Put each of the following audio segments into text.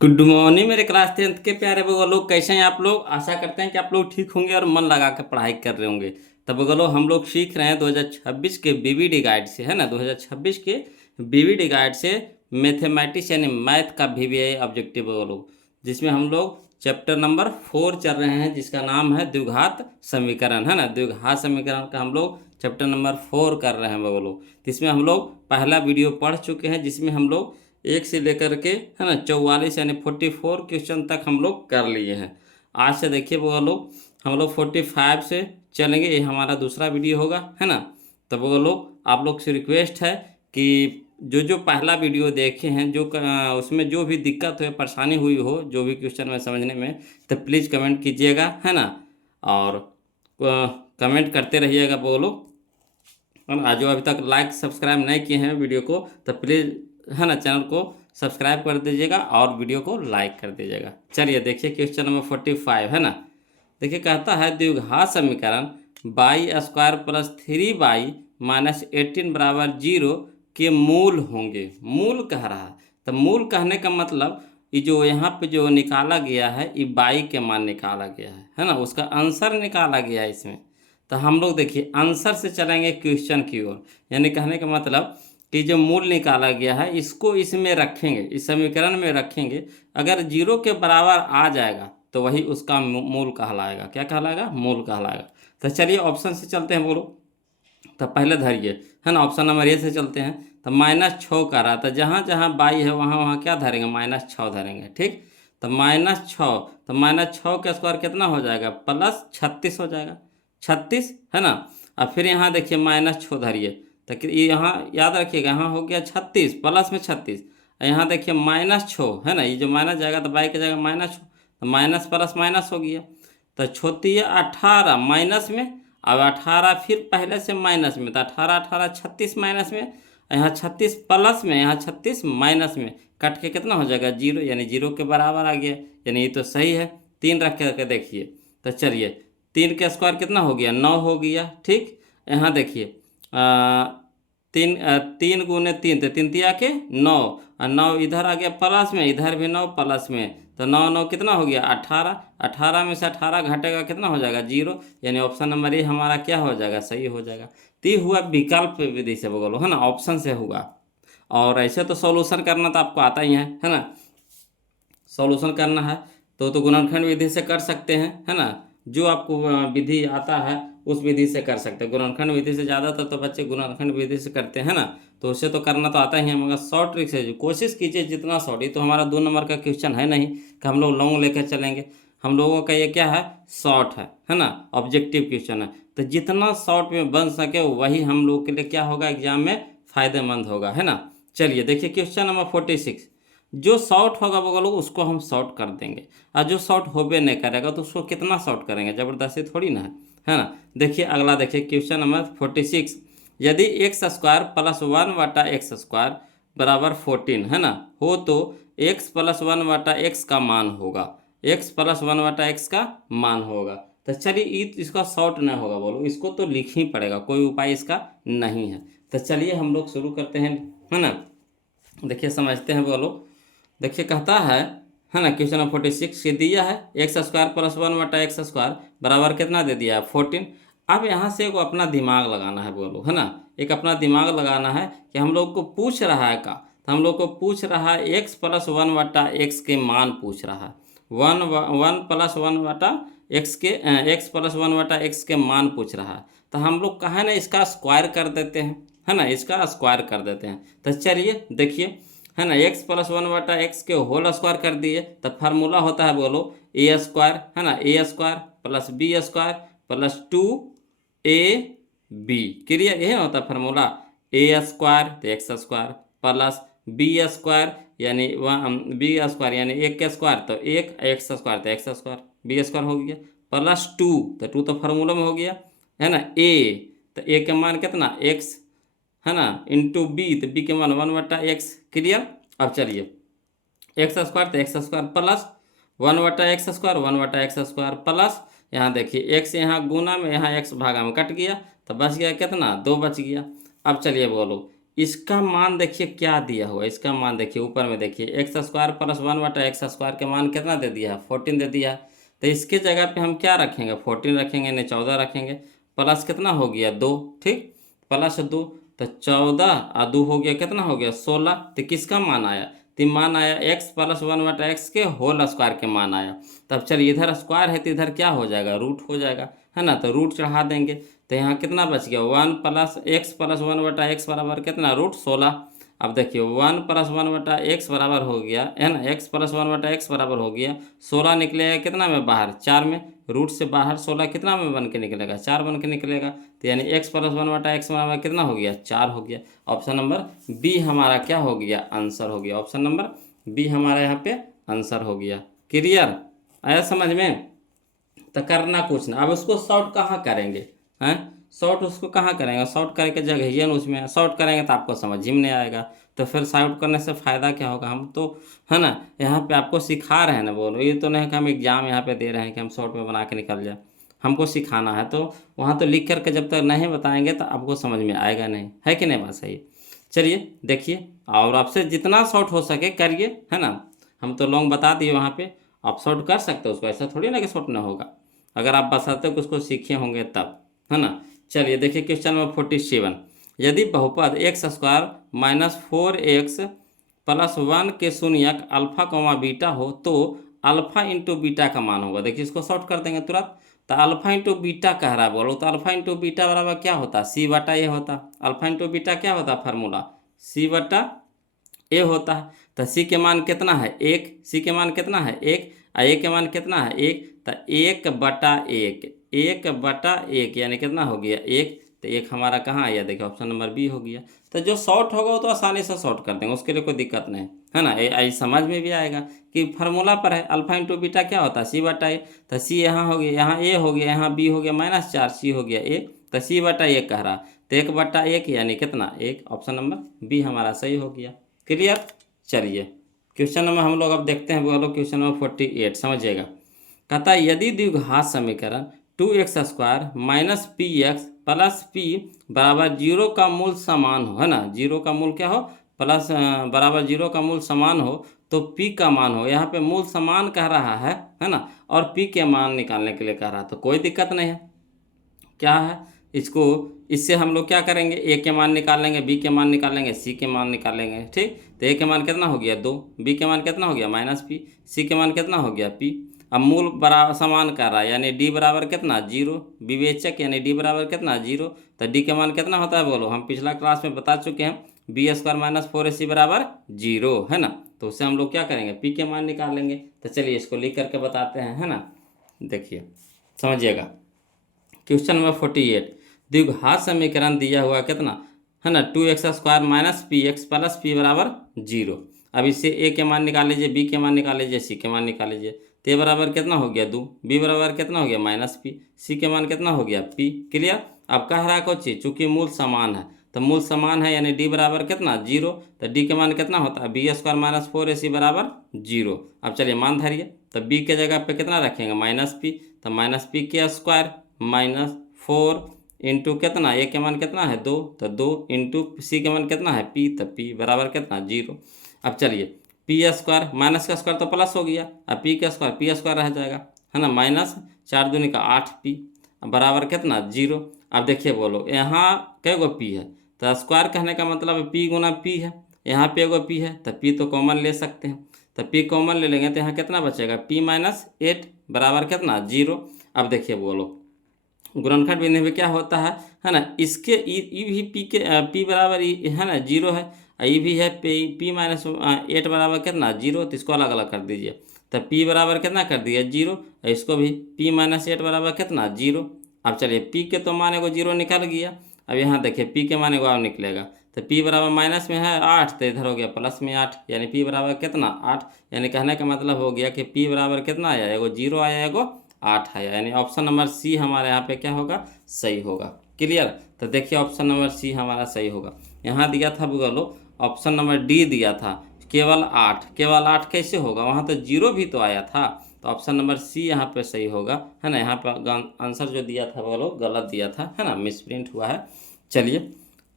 Good morning मेरे class 10th के प्यारे बगो लोग, कैसे हैं आप लोग। आशा करते हैं कि आप लोग ठीक होंगे और मन लगा कर पढ़ाई कर रहे होंगे। तब बगलो हम लोग सीख रहे हैं 2026 के बीवीडी गाइड से, है ना। 2026 के बीवीडी गाइड से मैथमेटिक्स यानी मैथ का वीवीआई ऑब्जेक्टिव बगलो, जिसमें हम लोग चैप्टर नंबर 4 चल रहे हैं, जिसका नाम है द्विघात समीकरण, है ना। द्विघात समीकरण का हम लोग चैप्टर नंबर 4 कर रहे हैं बगलो। जिसमें हम लोग पहला वीडियो पढ़ चुके हैं, जिसमें हम लोग एक से लेकर के, है ना, 44 यानी 44 क्वेश्चन तक हम लोग कर लिए हैं। आज से देखिए वो लोग हम लोग 45 से चलेंगे। ये हमारा दूसरा वीडियो होगा, है ना। तो वो लोग आप लोग से रिक्वेस्ट है कि जो जो पहला वीडियो देखे हैं, जो उसमें जो भी दिक्कत हो, परेशानी हुई हो, जो भी क्वेश्चन में समझने में, तो प्लीज़ कमेंट कीजिएगा, है ना। और कमेंट करते रहिएगा वो लोग। और आज जो अभी तक लाइक सब्सक्राइब नहीं किए हैं वीडियो को, तो प्लीज़, है ना, चैनल को सब्सक्राइब कर दीजिएगा और वीडियो को लाइक कर दीजिएगा। चलिए देखिए क्वेश्चन नंबर 45, है ना। देखिए कहता है द्विघात समीकरण by square plus 3y minus 18 बराबर 0 के मूल होंगे। मूल कह रहा है, तो मूल कहने का मतलब ये जो यहाँ पे जो निकाला गया है, ये बाई के मान निकाला गया है ना। उसका आंसर निकाला गया है इसमें। तो हम लोग देखिए आंसर से चलेंगे क्वेश्चन की ओर, यानी कहने का मतलब कि जो मूल निकाला गया है इसको इसमें रखेंगे, इस समीकरण में रखेंगे। अगर 0 के बराबर आ जाएगा तो वही उसका मूल कहलाएगा। क्या कहलाएगा? मूल कहलाएगा। तो चलिए ऑप्शन से चलते हैं बोलो। तो पहले धरिए, है ना, ऑप्शन नंबर ए से चलते हैं। तो -6 का रहा था, जहाँ जहाँ बाई है वहाँ वहाँ क्या धरेंगे? -6 धरेंगे, ठीक। तो -6, तो -6 का स्क्वायर कितना हो जाएगा? +36 हो जाएगा, 36, है ना। अब फिर यहाँ देखिए -6 धरिए, तो यहाँ याद रखिएगा, यहाँ हो गया 36 प्लस में 36। यहाँ देखिए -6, है ना, ये जो माइनस जाएगा तो बाई की जगह -6, तो माइनस प्लस माइनस हो गया। तो छोटी 18 माइनस में, अब 18 फिर पहले से माइनस में, तो 18 18 36 माइनस में, यहाँ 36 प्लस में, यहाँ 36 माइनस में, कट के कितना हो जाएगा? 0, यानी 0 के बराबर आ गया। यानी ये तो सही है। 3 रख के देखिए, तो चलिए 3 का स्क्वायर कितना हो गया? 9 हो गया, ठीक। यहाँ देखिए 3 गुने 3, तो 3 तिया के 9, और 9 इधर आ गया प्लस में, इधर भी 9 प्लस में, तो 9 9 कितना हो गया? 18। 18 में से 18 घटेगा कितना हो जाएगा? 0। यानी ऑप्शन नंबर ए हमारा क्या हो जाएगा? सही हो जाएगा। तो ये हुआ विकल्प विधि से बोलो, है ना, ऑप्शन से हुआ। और ऐसे तो सॉल्यूशन करना तो आपको आता ही है ना। सॉल्यूशन करना है तो गुणनखंड विधि से कर सकते हैं, है ना। जो आपको विधि आता है उस विधि से कर सकते हैं। गुणनखंड विधि से ज़्यादातर तो बच्चे गुणनखंड विधि से करते हैं ना, तो उसे तो करना तो आता ही है, मगर शॉर्ट ट्रिक से कोशिश कीजिए जितना शॉर्ट। ये तो हमारा 2 नंबर का क्वेश्चन है नहीं कि हम लोग लॉन्ग लेकर चलेंगे। हम लोगों का ये क्या है? शॉर्ट है ना, ऑब्जेक्टिव क्वेश्चन है। तो जितना शॉर्ट में बन सके वही हम लोग के लिए क्या होगा? एग्जाम में फ़ायदेमंद होगा, है ना। चलिए देखिए क्वेश्चन नंबर 46। जो शॉर्ट होगा वो लोग उसको हम शॉर्ट कर देंगे, और जो शॉर्ट होबे नहीं करेगा तो उसको कितना शॉर्ट करेंगे? ज़बरदस्ती थोड़ी ना है ना। देखिए अगला देखिए क्वेश्चन नंबर 46। यदि एक्स स्क्वायर प्लस 1 बटा एक्स स्क्वायर बराबर 14, है ना, हो तो एक्स प्लस 1 बटा एक्स का मान होगा। एक्स प्लस 1 बटा एक्स का मान होगा। तो चलिए इसका शॉर्ट नहीं होगा बोलो, इसको तो लिख ही पड़ेगा, कोई उपाय इसका नहीं है। तो चलिए हम लोग शुरू करते हैं, है ना। देखिए समझते हैं बोलो। देखिए कहता है ना, क्वेश्चन नंबर 46 के दिया है एक्स स्क्वायर प्लस 1 बटा एक्स स्क्वायर बराबर कितना दे दिया है? 14। अब यहाँ से एक अपना दिमाग लगाना है बोलो, है ना। एक अपना दिमाग लगाना है कि हम लोग को पूछ रहा है का, तो हम लोग को पूछ रहा है एक्स प्लस 1 बटा एक्स के मान पूछ रहा है। 1 प्लस 1 बटा एक्स के, एक्स प्लस 1 बटा एक्स के मान पूछ रहा है। तो हम लोग कहा ना इसका स्क्वायर कर देते हैं, है ना, इसका स्क्वायर कर देते हैं। तो चलिए देखिए, है ना, एक्स प्लस 1 बटा एक्स के होल स्क्वायर कर दिए, तो फार्मूला होता है बोलो ए स्क्वायर, है ना, A square plus B square plus 2ab। Clear? यही होता है फार्मूला। ए स्क्वायर तो X square plus B square यानी बी स्क्वायर यानी 1 का स्क्वायर तो 1, एक्स स्क्वायर तो एक्स स्क्वायर, बी स्क्वायर हो गया प्लस 2, तो 2 तो फार्मूला में हो गया, है ना। ए, तो ए के मान कितना? एक्स, है ना, इंटू बी, तो बी के मान 1 बटा एक्स। क्लियर? अब चलिए एक्स स्क्वायर तो एक्स स्क्वायर प्लस 1 बटा एक्स स्क्वायर, 1 बटा एक्स स्क्वायर प्लस, यहाँ देखिए एक्स यहाँ गुना में, यहाँ एक्स भागा में कट गया, तो बच गया कितना? 2 बच गया। अब चलिए बोलो इसका मान देखिए क्या दिया हुआ है, इसका मान देखिए ऊपर में देखिए एक्स स्क्वायर प्लस 1/x² के मान कितना दे दिया है, 14 दे दिया है। तो इसके जगह पे हम क्या रखेंगे, 14 रखेंगे, नहीं 14 रखेंगे, प्लस कितना हो गया 2, ठीक, प्लस 2, तो 14 और 2 हो गया कितना हो गया 16। तो किसका मान आया, तो मान आया x प्लस 1/x के होल स्क्वायर के मान आया। तब चलिए इधर स्क्वायर है तो इधर क्या हो जाएगा, रूट हो जाएगा, है ना, तो रूट चढ़ा देंगे। तो यहाँ कितना बच गया, 1 प्लस x प्लस 1/x बराबर कितना, √16। अब देखिए 1 प्लस 1/x बराबर हो गया, है ना, x प्लस 1/x बराबर हो गया 16, निकलेगा कितना में बाहर, 4 में, रूट से बाहर 16 कितना में बन के निकलेगा, 4 बन के निकलेगा। तो यानी x प्लस 1/x बराबर कितना हो गया, 4 हो गया। ऑप्शन नंबर बी हमारा क्या हो गया, आंसर हो गया। ऑप्शन नंबर बी हमारा यहाँ पे आंसर हो गया। क्लियर, आया समझ में। तो करना कुछ ना, अब उसको शॉर्ट कहाँ करेंगे, हैं, शॉर्ट उसको कहाँ करेंगे, शॉर्ट करके जगह ही है ना उसमें, शॉर्ट करेंगे तो आपको समझ ही में नहीं आएगा। तो फिर शॉर्ट करने से फ़ायदा क्या होगा, हम तो, है ना, यहाँ पे आपको सिखा रहे हैं ना, बोलो ये तो नहीं कि हम एग्जाम यहाँ पे दे रहे हैं कि हम शॉर्ट में बना के निकल जाए, हमको सिखाना है। तो वहाँ तो लिख करके जब तक नहीं बताएंगे तो आपको समझ में आएगा नहीं, है कि नहीं बात सही। चलिए देखिए, और आपसे जितना शॉर्ट हो सके करिए, है ना, हम तो लॉन्ग बता दिए वहाँ पे, आप शॉर्ट कर सकते हो उसको, ऐसा थोड़ी ना कि शॉर्ट ना होगा, अगर आप बताते हो कि उसको सीखे होंगे तब, है ना। चलिए देखिए क्वेश्चन नंबर 47, यदि बहुपद x² माइनस 4x प्लस 1 के शून्यक अल्फा कॉमा बीटा हो तो अल्फा इंटू बीटा का मान होगा। देखिए इसको शॉर्ट कर देंगे तुरंत। तो अल्फा इंटू बीटा कह रहा है, बोलो तो अल्फा इंटू बीटा बराबर क्या होता, c/a होता। अल्फा इंटू बीटा क्या होता फार्मूला, c/a होता है। तो c के मान कितना है 1, c के मान कितना है 1, और a के मान कितना है 1, तो 1/1, 1/1 यानी कितना हो गया 1। तो 1 हमारा कहाँ आया, देखिए ऑप्शन नंबर बी हो गया। तो जो शॉर्ट होगा वो तो आसानी से शॉर्ट कर देंगे, उसके लिए कोई दिक्कत नहीं, है ना। ये समझ में भी आएगा कि फार्मूला पर है, अल्फा इंटू बीटा क्या होता है c/a। तो c यहाँ हो गया, यहाँ a हो गया, यहाँ b हो गया -4, c हो गया a, तो c/1 कह रहा। तो 1/1 यानी कितना 1, ऑप्शन नंबर बी हमारा सही हो गया। क्लियर। चलिए क्वेश्चन नंबर हम लोग अब देखते हैं, बोलो क्वेश्चन नंबर 48 समझिएगा। कहता है यदि द्विघात समीकरण 2x² minus px plus p बराबर 0 का मूल समान हो, है ना, 0 का मूल क्या हो, प्लस बराबर 0 का मूल समान हो, तो p का मान हो, यहाँ पे मूल समान कह रहा है ना, और p के मान निकालने के लिए कह रहा है, तो कोई दिक्कत नहीं है। क्या है इसको, इससे हम लोग क्या करेंगे, ए के मान निकालेंगे, बी के मान निकालेंगे, सी के मान निकालेंगे, ठीक। तो ए के मान कितना हो गया 2, बी के मान कितना हो गया -p, सी के मान कितना हो गया p। अब मूल बराबर समान कर रहा है यानी डी बराबर कितना 0, विवेचक यानी डी बराबर कितना 0। तो डी के मान कितना होता है बोलो, हम पिछला क्लास में बता चुके हैं, b² माइनस 4ac बराबर 0, है ना। तो उससे हम लोग क्या करेंगे, p के मान निकालेंगे। तो चलिए इसको लिख करके बताते हैं, है ना। देखिए समझिएगा क्वेश्चन नंबर 48, द्विघात समीकरण दिया हुआ कितना, है ना, 2x² minus px plus p बराबर 0। अब इससे a के मान निकाल लीजिए, b के मान निकाल लीजिए, c के मान निकाल लीजिए। तो a बराबर कितना हो गया 2, b बराबर कितना हो गया -p, c के मान कितना हो गया p। क्लियर। अब कह रहा है कुछ चीज़, चूँकि मूल समान है, तो मूल समान है यानी d बराबर कितना 0, तो d के मान कितना होता है b² माइनस 4ac बराबर 0। अब चलिए मान धरिए, तो b के जगह पे कितना रखेंगे -p, तो -p के स्क्वायर -4 इंटू कितना, ए के मान कितना है 2, तो 2 इंटू सी के मान कितना है p, तो p बराबर कितना 0। अब चलिए p² माइनस का स्क्वायर तो प्लस हो गया, अब p² रह जाएगा, है ना, -4 दूनी का 8p बराबर कितना 0। अब देखिए बोलो यहाँ कै गो p है, तो स्क्वायर कहने का मतलब p गुना p है, यहाँ पे एगो p है, तो p तो कॉमन ले सकते हैं, तो p कॉमन ले लेंगे तो यहाँ कितना बचेगा p -8 बराबर कितना 0। अब देखिए बोलो गुणनखंड बिंदु में क्या होता है ना, इसके ई भी पी के पी बराबर है ना 0 है, ई भी है p -8 बराबर कितना 0, तो इसको अलग अलग कर दीजिए। तो p बराबर कितना कर दिया 0, इसको भी p -8 बराबर कितना 0। अब चलिए p के तो मान एगो 0 निकल गया। अब यहाँ देखिए p के मान एगो और निकलेगा, तो p बराबर माइनस में है 8, तो इधर हो गया प्लस में 8, यानी p बराबर कितना 8। यानी कहने का मतलब हो गया कि p बराबर कितना आया, एगो 0 आया, एगो 8 आया, यानी ऑप्शन नंबर सी हमारे यहाँ पे क्या होगा, सही होगा। क्लियर। तो देखिए ऑप्शन नंबर सी हमारा सही होगा। यहाँ दिया था बोलो ऑप्शन नंबर डी दिया था केवल 8, केवल 8 कैसे होगा, वहाँ तो 0 भी तो आया था, तो ऑप्शन नंबर सी यहाँ पे सही होगा, है ना। यहाँ पे आंसर जो दिया था बोलो गलत दिया था, है ना, मिसप्रिंट हुआ है। चलिए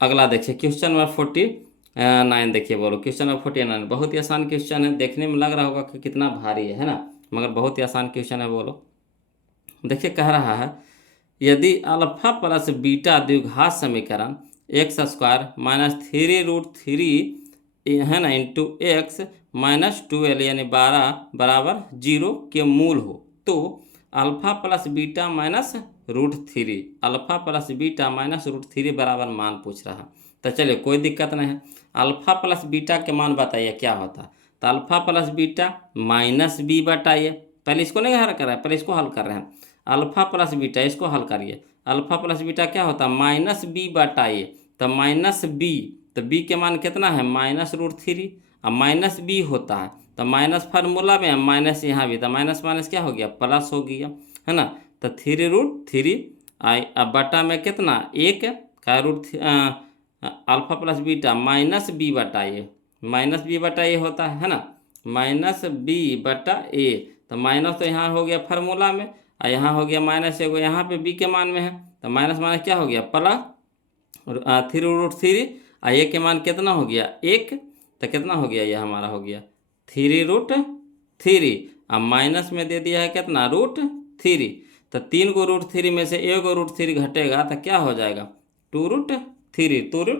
अगला देखिए क्वेश्चन नंबर 49 देखिए बोलो। क्वेश्चन नंबर 49 बहुत ही आसान क्वेश्चन है, देखने में लग रहा होगा कि कितना भारी है ना, मगर बहुत ही आसान क्वेश्चन है। बोलो देखिए कह रहा है यदि अल्फा प्लस बीटा द्विघात समीकरण एक्स स्क्वायर माइनस 3√3 है ना इंटू एक्स माइनस 12 यानी 12 बराबर 0 के मूल हो तो alpha plus beta minus √3, alpha plus beta minus √3 बराबर मान पूछ रहा। तो चलिए कोई दिक्कत नहीं है, अल्फा प्लस बीटा के मान बताइए क्या होता। तो alpha plus beta minus B बताइए, पहले इसको नहीं हल कर रहे हैं, पहले इसको हल कर रहे हैं। अल्फा प्लस बीटा इसको हल करिए, अल्फा प्लस बीटा क्या होता है माइनस बी बताइए। तो माइनस बी, तो बी के मान कितना है -√3, अब माइनस बी होता है तो माइनस फार्मूला में माइनस यहाँ भी, तो माइनस माइनस क्या हो गया प्लस हो गया है ना। तो 3√3 आई, अब बटा में कितना एक का root alpha plus beta minus B बटा ए, माइनस बी बटा ए होता है ना, माइनस बी बटा ए। तो माइनस तो यहाँ हो गया फार्मूला में और यहाँ हो गया माइनस एगो यहाँ पे बी के मान में है, तो माइनस माइनस क्या हो गया प्लस 3√3 और ए के मान कितना हो गया एक, तो कितना हो गया ये हमारा हो गया 3√3 अब माइनस में दे दिया है कितना √3। तो 3 को √3 में से एक √3 घटेगा तो क्या हो जाएगा 2√3,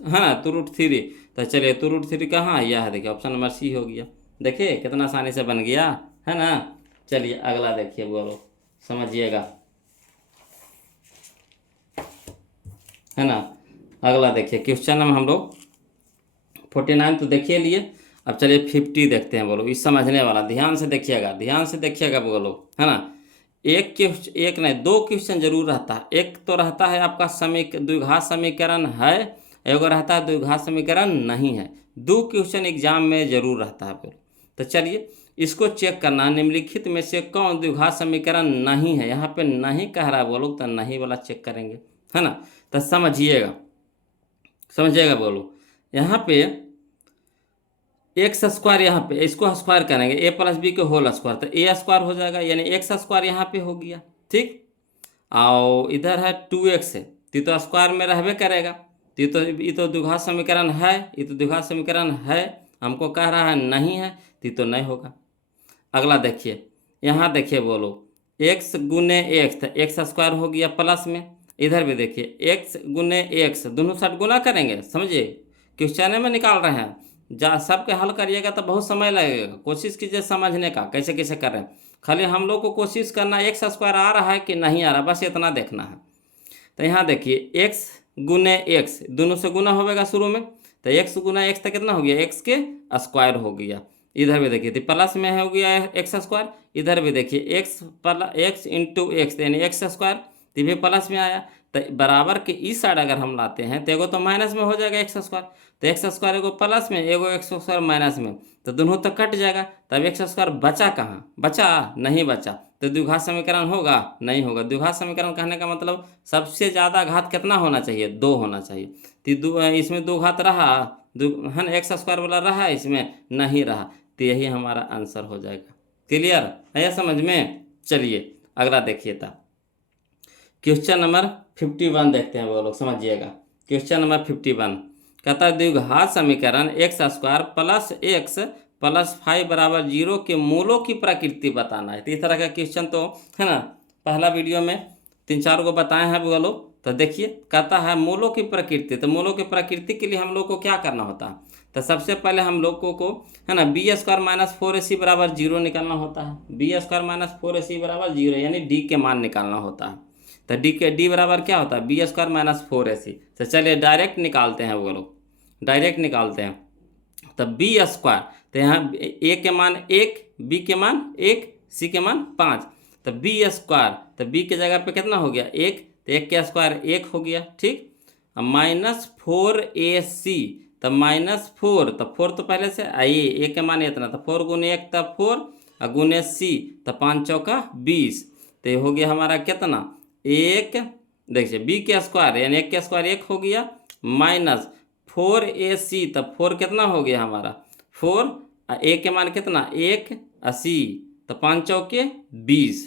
है ना 2√3। तो चलिए 2√3 कहाँ यह है, देखिए ऑप्शन नंबर सी हो गया। देखिए कितना आसानी से बन गया है ना। चलिए अगला देखिए बोलो समझिएगा है ना। अगला देखिए क्वेश्चन हम लोग 49 तो देखिए लिए, अब चलिए 50 देखते हैं। बोलो इस समझने वाला ध्यान से देखिएगा, ध्यान से देखिएगा बोलो है ना। एक क्वेश्चन, एक नहीं दो क्वेश्चन जरूर रहता है, एक तो रहता है आपका द्विघात समीकरण है, एक रहता है द्विघात समीकरण नहीं है। दो क्वेश्चन एग्जाम में जरूर रहता है। बोलो तो चलिए इसको चेक करना, निम्नलिखित में से कौन द्विघात समीकरण नहीं है, यहाँ पे नहीं कह रहा है बोलो, तो नहीं वाला चेक करेंगे है ना। तो समझिएगा समझिएगा बोलो यहाँ पे एक्स स्क्वायर, यहाँ पे इसको स्क्वायर करेंगे ए प्लस बी के होल स्क्वायर, तो ए स्क्वायर हो जाएगा यानी एक्स स्क्वायर यहाँ पे हो गया ठीक। और इधर है 2x है तो स्क्वायर में रहबे करेगा, तो ये तो द्विघात समीकरण है, ये तो द्विघात समीकरण है, हमको कह रहा है नहीं है तो नहीं होगा। अगला देखिए यहाँ देखिए बोलो x गुने एक्स, तो एक्स स्क्वायर हो गया प्लस में, इधर भी देखिए x गुने एक्स, दोनों साइड गुना करेंगे, समझिए क्वेश्चन में निकाल रहे हैं, जा सबके हल करिएगा तो बहुत समय लगेगा, कोशिश कीजिए समझने का कैसे कैसे कर रहे हैं। खाली हम लोग को कोशिश करना एक्स स्क्वायर आ रहा है कि नहीं आ रहा, बस इतना देखना है। तो यहाँ देखिए एक्स गुने एक्स, दोनों से गुना होगा शुरू में, तो एक्स गुना एक्स तक कितना हो गया एक्स के स्क्वायर हो गया। इधर भी देखिए तो प्लस में हो गया एक्स स्क्वायर, इधर भी देखिए एक्स इंटू एक्स यानी एक्स स्क्वायर, तो भी प्लस में आया। तो बराबर के इस साइड अगर हम लाते हैं तो एगो तो माइनस में हो जाएगा एक्स स्क्वायर, तो एक्स स्क्वायर एगो प्लस में एगो एक्स स्क्वायर माइनस में, तो दोनों तो कट जाएगा, तब एक्स स्क्वायर बचा कहाँ, बचा नहीं बचा, तो द्विघात समीकरण होगा नहीं होगा। द्विघात समीकरण कहने का मतलब सबसे ज़्यादा घात कितना होना चाहिए 2 होना चाहिए, तो इसमें 2 घात रहा है ना, एक्स स्क्वायर वाला रहा इसमें नहीं रहा, तो यही हमारा आंसर हो जाएगा। क्लियर है समझ में। चलिए अगला देखिए था क्वेश्चन नंबर 51 देखते हैं, वो लोग समझिएगा। क्वेश्चन नंबर 51 कहता है द्विघात समीकरण x square plus x plus 5 बराबर 0 के मूलों की प्रकृति बताना है। तो इस तरह का क्वेश्चन तो है ना पहला वीडियो में 3-4 को बताए हैं वो लोग। तो देखिए कहता है मूलों की प्रकृति, तो मूलों की प्रकृति के लिए हम लोग को क्या करना होता है, तो सबसे पहले हम लोगों को है ना बी स्क्वायर माइनस 4ac बराबर 0 निकालना होता है। बी स्क्वायर माइनस 4ac बराबर 0 यानी डी के मान निकालना होता है। तो डी बराबर क्या होता है बी स्क्वायर माइनस 4ac। तो चलिए डायरेक्ट निकालते हैं, वो लोग डायरेक्ट निकालते हैं। तो बी स्क्वायर, तो यहाँ ए के मान 1, बी के मान 1, सी के मान 5, तो बी स्क्वायर, तो बी के जगह पे कितना हो गया 1, तो 1 के स्क्वायर 1 हो गया ठीक। अब माइनस 4ac, तो -4, तो 4 तो पहले से आइए ए के मान इतना, तो 4 गुने 1 तब 4 और गुने सी, तो 5 चौका 20, तो ये हो गया हमारा कितना 1, देखिए बी के स्क्वायर यानी 1 के स्क्वायर 1 हो गया माइनस 4ac, तब 4 कितना हो गया हमारा 4, ए के मान कितना 1 80, तो 5 चौके 20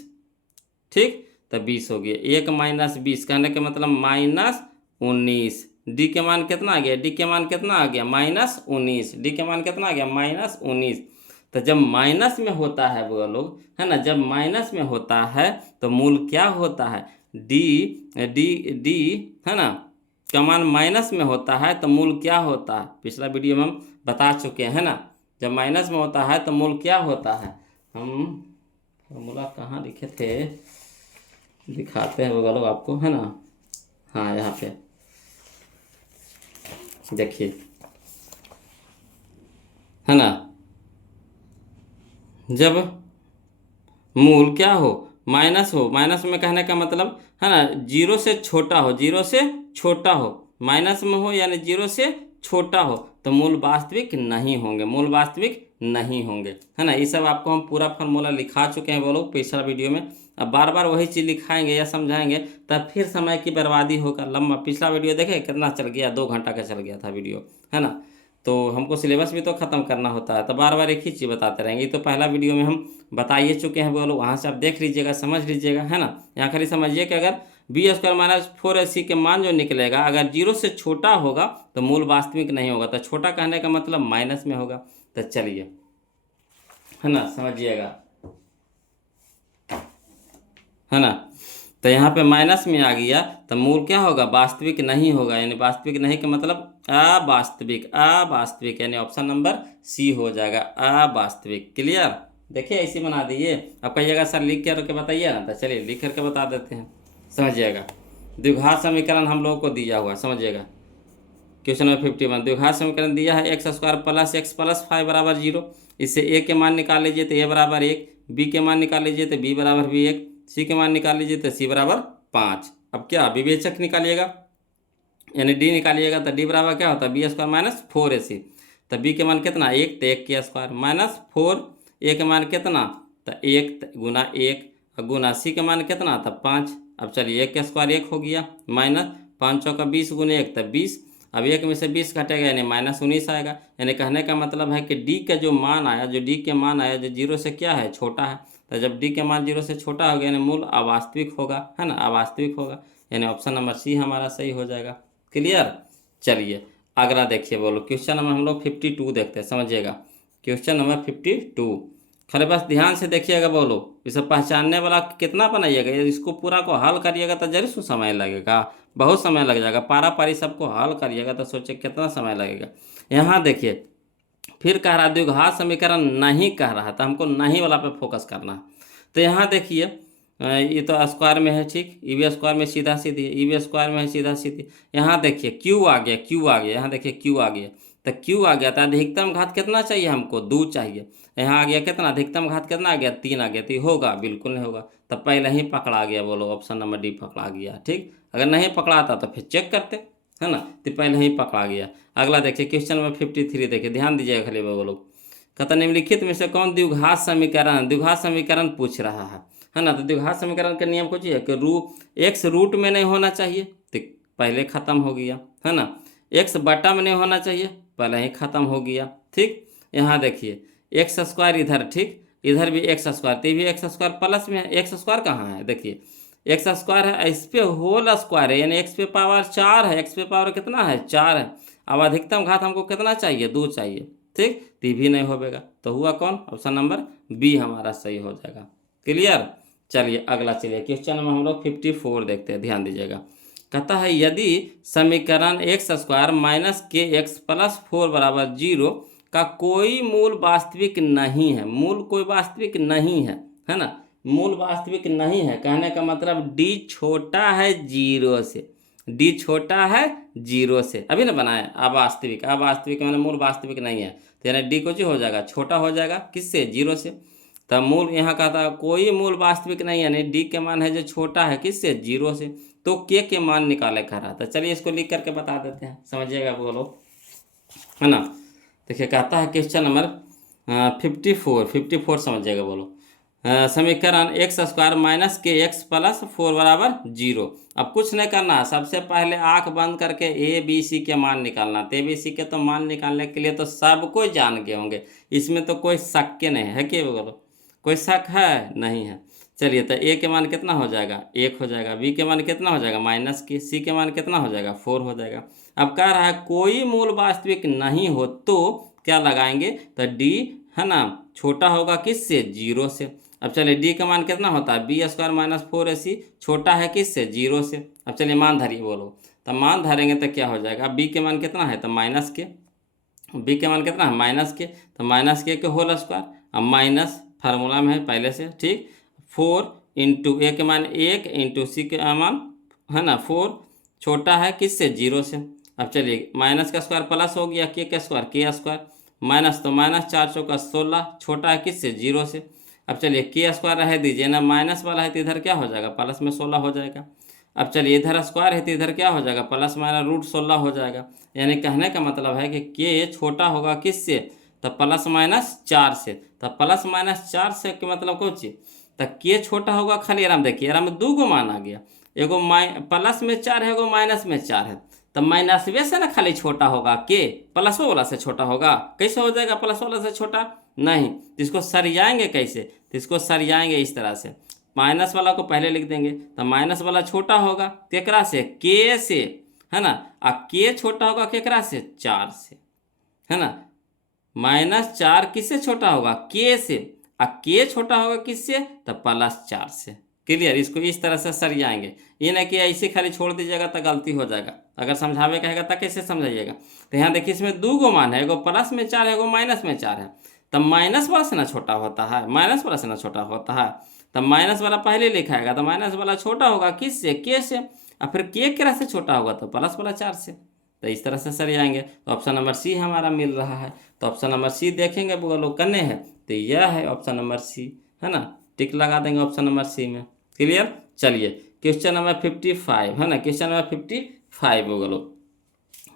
ठीक, तो 20 हो गया। 1 - 20 कहने के मतलब -19, डी के मान कितना आ गया, डी के मान कितना आ गया -19, डी के मान कितना आ गया -19। तो जब माइनस में होता है वो लोग, है ना, जब माइनस में होता है तो मूल क्या होता है, डी डी डी है ना, का मान माइनस में होता है तो मूल क्या होता है, पिछला वीडियो में हम बता चुके हैं ना, जब माइनस में होता है तो मूल क्या होता है। हम फॉर्मूला कहाँ लिखे थे, दिखाते हैं वो लोग आपको, है ना, हाँ यहाँ पे देखिए, है ना, जब मूल क्या हो, माइनस हो, माइनस में कहने का मतलब है ना, जीरो से छोटा हो, जीरो से छोटा हो, माइनस में हो यानी जीरो से छोटा हो तो मूल वास्तविक नहीं होंगे, मूल वास्तविक नहीं होंगे, है ना। ये सब आपको हम पूरा फार्मूला लिखा चुके हैं वो लोग पिछला वीडियो में। अब बार बार वही चीज़ लिखाएंगे या समझाएंगे तब फिर समय की बर्बादी होगा लंबा। पिछला वीडियो देखे कितना चल गया, 2 घंटा का चल गया था वीडियो, है ना। तो हमको सिलेबस भी तो ख़त्म करना होता है, तो बार बार एक ही चीज़ बताते रहेंगे। ये तो पहला वीडियो में हम बताइए चुके हैं वो लोग, वहाँ से आप देख लीजिएगा, समझ लीजिएगा, है ना। यहाँ खाली समझिए कि अगर b² - 4ac के मान जो निकलेगा अगर जीरो से छोटा होगा तो मूल वास्तविक नहीं होगा। तो छोटा कहने का मतलब माइनस में होगा। तो चलिए, है ना, समझिएगा, है ना। तो यहाँ पे माइनस में आ गया तो मूल क्या होगा, वास्तविक नहीं होगा, यानी वास्तविक नहीं का मतलब अवास्तविक, अवास्तविक यानी ऑप्शन नंबर सी हो जाएगा, अवास्तविक। क्लियर, देखिए ऐसे बना दीजिए। अब कहिएगा सर लिख करके बताइए ना, तो चलिए लिख करके बता देते हैं, समझिएगा। द्विघात समीकरण हम लोगों को दिया हुआ, समझिएगा, क्वेश्चन नंबर 51 द्विघात समीकरण दिया है x² + x + 5 = 0। इससे a के मान निकाल लीजिए तो a = 1, b के मान निकाल लीजिए तो b = भी 1, c के मान निकाल लीजिए तो c = 5। अब क्या विवेचक निकालिएगा यानी d निकालिएगा तो d बराबर क्या होता है, b² - 4ac। तो b के मान कितना 1, तो 1 के स्क्वायर -4, a के मान कितना, तो 1 गुना 1 गुना c के मान कितना था 5। अब चलिए 1 के स्क्वायर 1 हो गया, माइनस 5 चौका 20 गुने 1 तो 20। अब 1 में से 20 घटेगा यानी -19 आएगा। यानी कहने का मतलब है कि d का जो मान आया, जो d के मान आया जो जीरो से क्या है, छोटा है। तो जब d के मान जीरो से छोटा हो गया यानी मूल अवास्तविक होगा, है ना, अवास्तविक होगा, यानी ऑप्शन नंबर सी हमारा सही हो जाएगा। क्लियर, चलिए अगला देखिए, बोलो क्वेश्चन नंबर हम लोग 52 देखते हैं, समझिएगा। क्वेश्चन नंबर 52 खरे बस ध्यान से देखिएगा, बोलो इसे पहचानने वाला कितना बनाइएगा, इसको पूरा को हल करिएगा तो जरूर समय लगेगा, बहुत समय लग जाएगा। पारा पारी सबको हल करिएगा तो सोचिए कितना समय लगेगा। यहाँ देखिए फिर कह रहा द्विघात समीकरण नहीं कह रहा था, हमको नहीं वाला पे फोकस करना। तो यहाँ देखिए ये तो स्क्वायर में है, ठीक, e² में सीधा सीधी, e² में है सीधा सीधी। यहाँ देखिए q आ गया, q आ गया, यहाँ देखिए q आ गया, तो q आ गया तो अधिकतम घात कितना चाहिए हमको, 2 चाहिए। यहाँ आ गया कितना, अधिकतम घात कितना आ गया, 3 आ गया। तो होगा, बिल्कुल नहीं होगा, तब पहले ही पकड़ा गया, बोलो ऑप्शन नंबर डी पकड़ा गया, ठीक। अगर नहीं पकड़ाता तो फिर चेक करते, है ना, तो पहले ही पकड़ा गया। अगला देखिए क्वेश्चन नंबर 53 देखिए, ध्यान दीजिएगा खाली बोलो। कहता निम्नलिखित में से कौन द्विघात समीकरण, द्विघात समीकरण पूछ रहा है ना। तो द्विघात समीकरण के नियम कुछ है कि x रूट में नहीं होना चाहिए, तो पहले ख़त्म हो गया, है ना। x बटा में नहीं होना चाहिए, पहले ही ख़त्म हो गया, ठीक। यहाँ देखिए x² इधर, ठीक, इधर भी x², तो भी x² प्लस में है, x² कहाँ है, देखिए x² है, इस पे होल स्क्वायर है यानी x पे पावर 4 है, x पे पावर कितना है 4 है। अब अधिकतम घात हमको कितना चाहिए, 2 चाहिए, ठीक, तो भी नहीं होगा। तो हुआ कौन, ऑप्शन नंबर बी हमारा सही हो जाएगा। क्लियर, चलिए अगला चलिए क्वेश्चन नंबर हम लोग 54 देखते हैं, ध्यान दीजिएगा। कहता है यदि समीकरण x² - kx + 4 = 0 का कोई मूल वास्तविक नहीं है, मूल कोई वास्तविक नहीं है ना, मूल वास्तविक नहीं है कहने का मतलब d छोटा है 0 से, d छोटा है 0 से, अभी ना बनाए अवास्तविक, अवास्तविक मैंने मूल वास्तविक नहीं है, तो यानी d को जो हो जाएगा छोटा हो जाएगा, किससे, 0 से। तब मूल यहाँ कहता है कोई मूल वास्तविक नहीं है, यानी डी के मान है जो छोटा है किससे, 0 से। तो के मान निकाले कह रहा था, चलिए इसको लिख करके बता देते हैं, समझिएगा बोलो, है ना। देखिए कहता है क्वेश्चन नंबर 54 समझिएगा बोलो। समीकरण x² - kx + 4 = 0। अब कुछ नहीं करना, सबसे पहले आंख बंद करके ए बी सी के मान निकालना। तो ए बी सी के तो मान निकालने के लिए तो सब कोई जान गए होंगे, इसमें तो कोई शक के नहीं है कि बोलो, कोई शक है नहीं है। चलिए तो ए के मान कितना हो जाएगा, 1 हो जाएगा, बी के मान कितना हो जाएगा -k, सी के मान कितना हो जाएगा 4 हो जाएगा। अब कह रहा है कोई मूल वास्तविक नहीं हो तो क्या लगाएंगे, तो डी है ना छोटा होगा किससे, 0 से। अब चलिए डी का मान कितना होता है, बी स्क्वायर माइनस 4ac छोटा है किससे, 0 से। अब चलिए मान धरिए बोलो, तो मान धरेंगे तो क्या हो जाएगा, बी के मान कितना है, तो माइनस के, बी के मान कितना है, माइनस के, तो माइनस के होल स्क्वायर, अब माइनस फार्मूला में है पहले से, ठीक। 4 इंटू ए के मान 1 इंटू सी के मान है ना 4 छोटा है किससे, 0 से। अब चलिए माइनस का स्क्वायर प्लस हो गया के स्क्वायर, के स्क्वायर माइनस, तो माइनस 4 चौका 16 छोटा है किससे, 0 से। अब चलिए के स्क्वायर रह दीजिए ना, माइनस वाला है तो इधर क्या हो जाएगा, प्लस में 16 हो जाएगा। अब चलिए इधर स्क्वायर है तो इधर क्या हो जाएगा, प्लस माइनस रूट 16 हो जाएगा। यानी कहने का मतलब है कि के छोटा होगा किससे, तो प्लस माइनस 4 से। तो प्लस माइनस 4 से के मतलब कौन चीज, तो के छोटा होगा, खाली आराम देखिए, आराम में 2 गो मान आ गया, एगो प्लस में 4 है, एगो माइनस में 4 है, तो माइनस वे से ना खाली छोटा होगा, के प्लस वाला से छोटा होगा। कैसे हो जाएगा प्लस वाला से छोटा, नहीं तो इसको सरियाएंगे कैसे, तो इसको सरियाएंगे इस तरह से, माइनस वाला को पहले लिख देंगे, तो माइनस वाला छोटा होगा केकरा से, के से, है ना, आ के छोटा होगा केकरा से, 4 से, है ना। -4 किससे छोटा होगा, के से, आ के छोटा होगा किससे, तो +4 से। क्लियर, इसको इस तरह से सरियाएंगे, ये ना कि ऐसे खाली छोड़ दीजिएगा तो गलती हो जाएगा। अगर समझावे कहेगा तो कैसे समझाइएगा, तो यहाँ देखिए इसमें 2 गो मान है, एगो प्लस में 4 है, एगो माइनस में 4 है, तब माइनस वाला से ना छोटा होता है, माइनस वाला से ना छोटा होता है, तब माइनस वाला पहले लिखाएगा, तो माइनस वाला छोटा होगा किससे, के से, और फिर के केकरा से छोटा होगा, तो प्लस वाला 4 से। तो इस तरह से सरियाएंगे, तो ऑप्शन नंबर सी हमारा मिल रहा है। तो ऑप्शन नंबर सी देखेंगे वो करने हैं, तो यह है ऑप्शन नंबर सी, है ना, टिक लगा देंगे ऑप्शन नंबर सी में। क्लियर, चलिए क्वेश्चन नंबर 55 है ना, क्वेश्चन नंबर 55 वो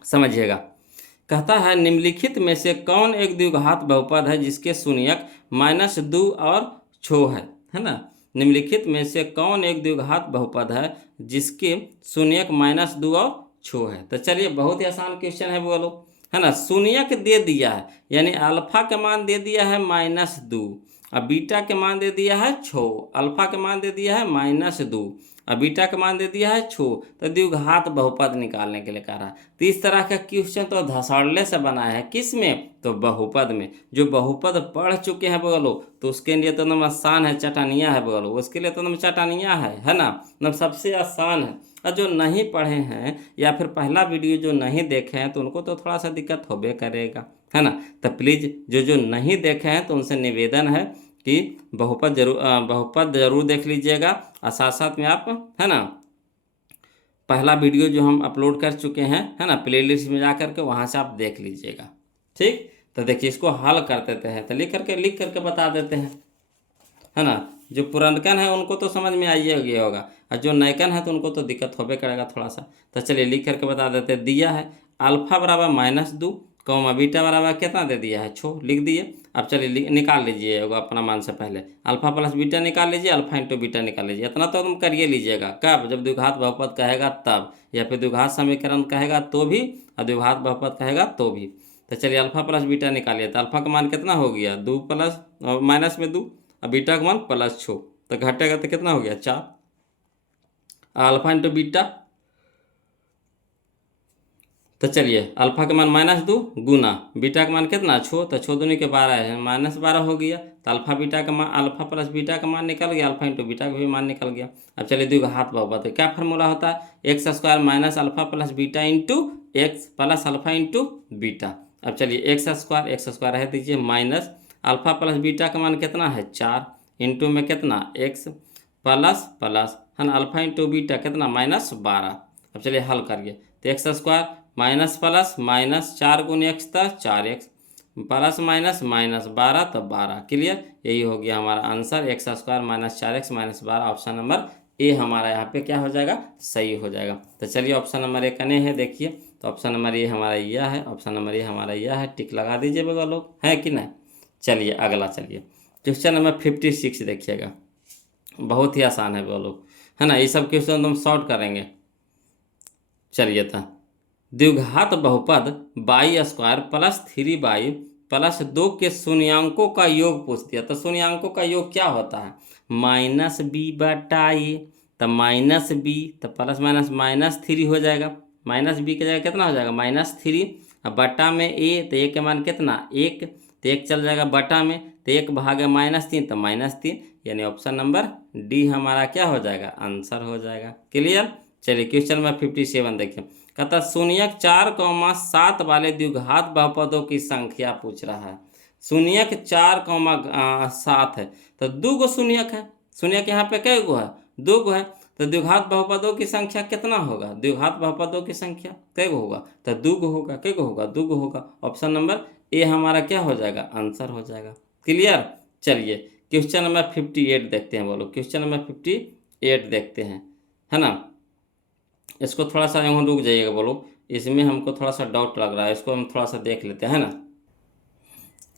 समझिएगा। कहता है निम्नलिखित में से कौन एक द्विघात बहुपद है जिसके शून्यक -2 और 6 है ना। निम्नलिखित में से कौन एक द्विघात बहुपद है जिसके शून्यक -2 और 6 है। तो चलिए बहुत ही आसान क्वेश्चन है बोलो, है ना। शून्यक दे दिया है, यानी अल्फा का मान दे दिया है -2 और बीटा के मान दे दिया है 6, अल्फा के मान दे दिया है -2 और बीटा का मान दे दिया है 6, तो द्विघात बहुपद निकालने के लिए कह रहा है। तो इस तरह का क्वेश्चन तो धसाड़ले से बनाया है, किस में, तो बहुपद में। जो बहुपद पढ़ चुके हैं बोलो तो उसके लिए तो नम आसान है, चटानिया है बोलो, उसके लिए तो नम चटानिया है ना, नम सबसे आसान है। और जो नहीं पढ़े हैं या फिर पहला वीडियो जो नहीं देखे हैं तो उनको तो थोड़ा सा दिक्कत होबे करेगा, है ना। तो प्लीज़ जो नहीं देखे हैं तो उनसे निवेदन है कि बहुपद जरूर देख लीजिएगा, और साथ साथ में आप, है ना, पहला वीडियो जो हम अपलोड कर चुके हैं, है ना, प्लेलिस्ट में जा करके वहाँ से आप देख लीजिएगा, ठीक। तो देखिए इसको हल कर देते हैं, तो लिख करके बता देते हैं, है ना। जो पुरानकन है उनको तो समझ में आइए गया होगा, और जो नयकन है तो उनको तो दिक्कत होबे करेगा थोड़ा सा। तो चलिए लिख करके बता देते हैं। दिया है अल्फा बराबर -2 कौमा बीटा बराबर कितना दे दिया है 6, लिख दिए। अब चलिए निकाल लीजिए अपना मान से पहले, अल्फा प्लस बीटा निकाल लीजिए, अल्फा इंटू बीटा निकाल लीजिए। इतना तो तुम करिए लीजिएगा, कब, जब द्विघात बहुपद कहेगा तब, या फिर द्विघात समीकरण कहेगा तो भी, और द्विघात बहुपद कहेगा तो भी। तो चलिए अल्फा प्लस बीटा निकालिए, तो अल्फा का मान कितना हो गया 2 प्लस -2 और बीटा का मान +6, तो घटेगा तो कितना हो गया 4, अल्फा इंटू बीटा। तो चलिए अल्फा का मान -2 गुना बीटा का मान कितना 6, तो 6 दूनी के 12 है, -12 हो गया। तो अल्फा बीटा का मान, अल्फा प्लस बीटा का मान निकल गया, अल्फा इंटू बीटा का भी मान निकल गया। अब चलिए द्विघात बहुपद, तो क्या फार्मूला होता है, x² minus alpha plus beta into x plus alpha into beta. अब चलिए x² रह दीजिए माइनस अल्फा प्लस बीटा का मान कितना है 4 इंटू में कितना x प्लस प्लस, है ना, अल्फा इंटू बीटा कितना -12। अब चलिए हल करिए, तो x² माइनस प्लस माइनस 4 गुना x था 4x प्लस माइनस -12 तो 12। क्लियर, यही हो गया हमारा answer, x² -4x -12। Option number A हमारा यहाँ पे क्या हो जाएगा, सही हो जाएगा। तो चलिए ऑप्शन नंबर ए कने है देखिए, तो ऑप्शन नंबर ए हमारा यह है, ऑप्शन नंबर ए हमारा यह है, टिक लगा दीजिए बगल लोग, है कि नहीं। चलिए अगला, चलिए क्वेश्चन नंबर 56 देखिएगा, बहुत ही आसान है वो लोग, है ना, ये सब क्वेश्चन तुम सॉल्व करेंगे। चलिए था द्विघात बहुपद y² प्लस 3y प्लस 2 के शून्यांकों का योग पूछ दिया। तो शून्यांकों का योग क्या होता है, -b/a, तो -b तो प्लस माइनस -3 हो जाएगा, माइनस बी की जगह कितना हो जाएगा -3। अब बटा में ए, तो ए के मान कितना 1, तो 1 चल जाएगा बटा में, तो 1 भागे -3 तो -3, यानी ऑप्शन नंबर डी हमारा क्या हो जाएगा, आंसर हो जाएगा। क्लियर। चलिए क्वेश्चन नंबर 57 देखिए, कहता शून्यक 4,7 वाले द्विघात बहुपदों की संख्या पूछ रहा है। शून्यक 4,7 है, तो दो गो शून्यक है। शून्यक यहाँ पे कै गो है, 2 गो है, तो द्विघात बहुपदों की संख्या कितना होगा, द्विघात बहुपदों की संख्या कै गो होगा, तो 2 गो होगा। कै गो होगा, 2 गो होगा। ऑप्शन नंबर ए हमारा क्या हो जाएगा, आंसर हो जाएगा। क्लियर। चलिए क्वेश्चन नंबर 58 देखते हैं, बोलो क्वेश्चन नंबर 58 देखते हैं, है ना। इसको थोड़ा सा यहाँ रुक जाइएगा, बोलो इसमें हमको थोड़ा सा डाउट लग रहा है, इसको हम थोड़ा सा देख लेते हैं, है ना।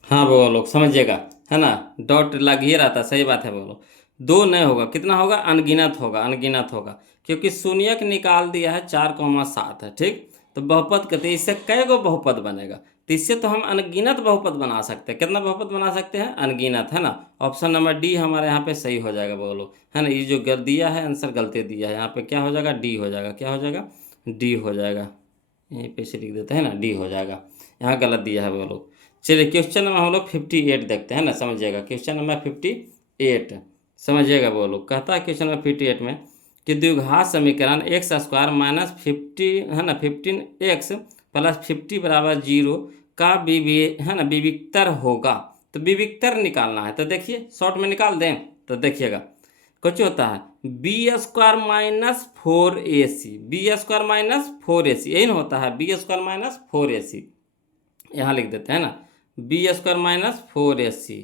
हाँ बोलो समझिएगा, है ना, डाउट लग ही रहा था, सही बात है। बोलो 2 नहीं होगा, कितना होगा, अनगिनत होगा, अनगिनत होगा, क्योंकि शून्यक निकाल दिया है 4,7 है, ठीक। तो बहुपद कहते हैं, इससे कै गो बहुपद बनेगा, तो इससे तो हम अनगिनत बहुपद बना सकते हैं। कितना बहुपद बना सकते हैं, अनगिनत, है ना। ऑप्शन नंबर डी हमारे यहाँ पे सही हो जाएगा, बोलो, है ना। ये जो गल दिया है आंसर गलती दिया है, यहाँ पे क्या हो जाएगा, डी हो जाएगा। क्या हो जाएगा, डी हो जाएगा। यहीं पे से लिख देते हैं ना, डी हो जाएगा, यहाँ गलत दिया है, बोलो। चलिए क्वेश्चन नंबर हम लोग 58 देखते हैं ना, समझिएगा। क्वेश्चन नंबर 58 समझिएगा, बोलो। कहता है क्वेश्चन नंबर 58 में कि द्विघात समीकरण x² माइनस 50, है ना, 15x प्लस 50 बराबर 0 का है ना विविक्तर होगा। तो विविक्तर निकालना है, तो देखिए शॉर्ट में निकाल दें, तो देखिएगा कुछ होता है b² minus 4ac, b² minus 4ac, यही ना होता है, b² माइनस 4ac, यहाँ लिख देते हैं ना, b² minus 4ac,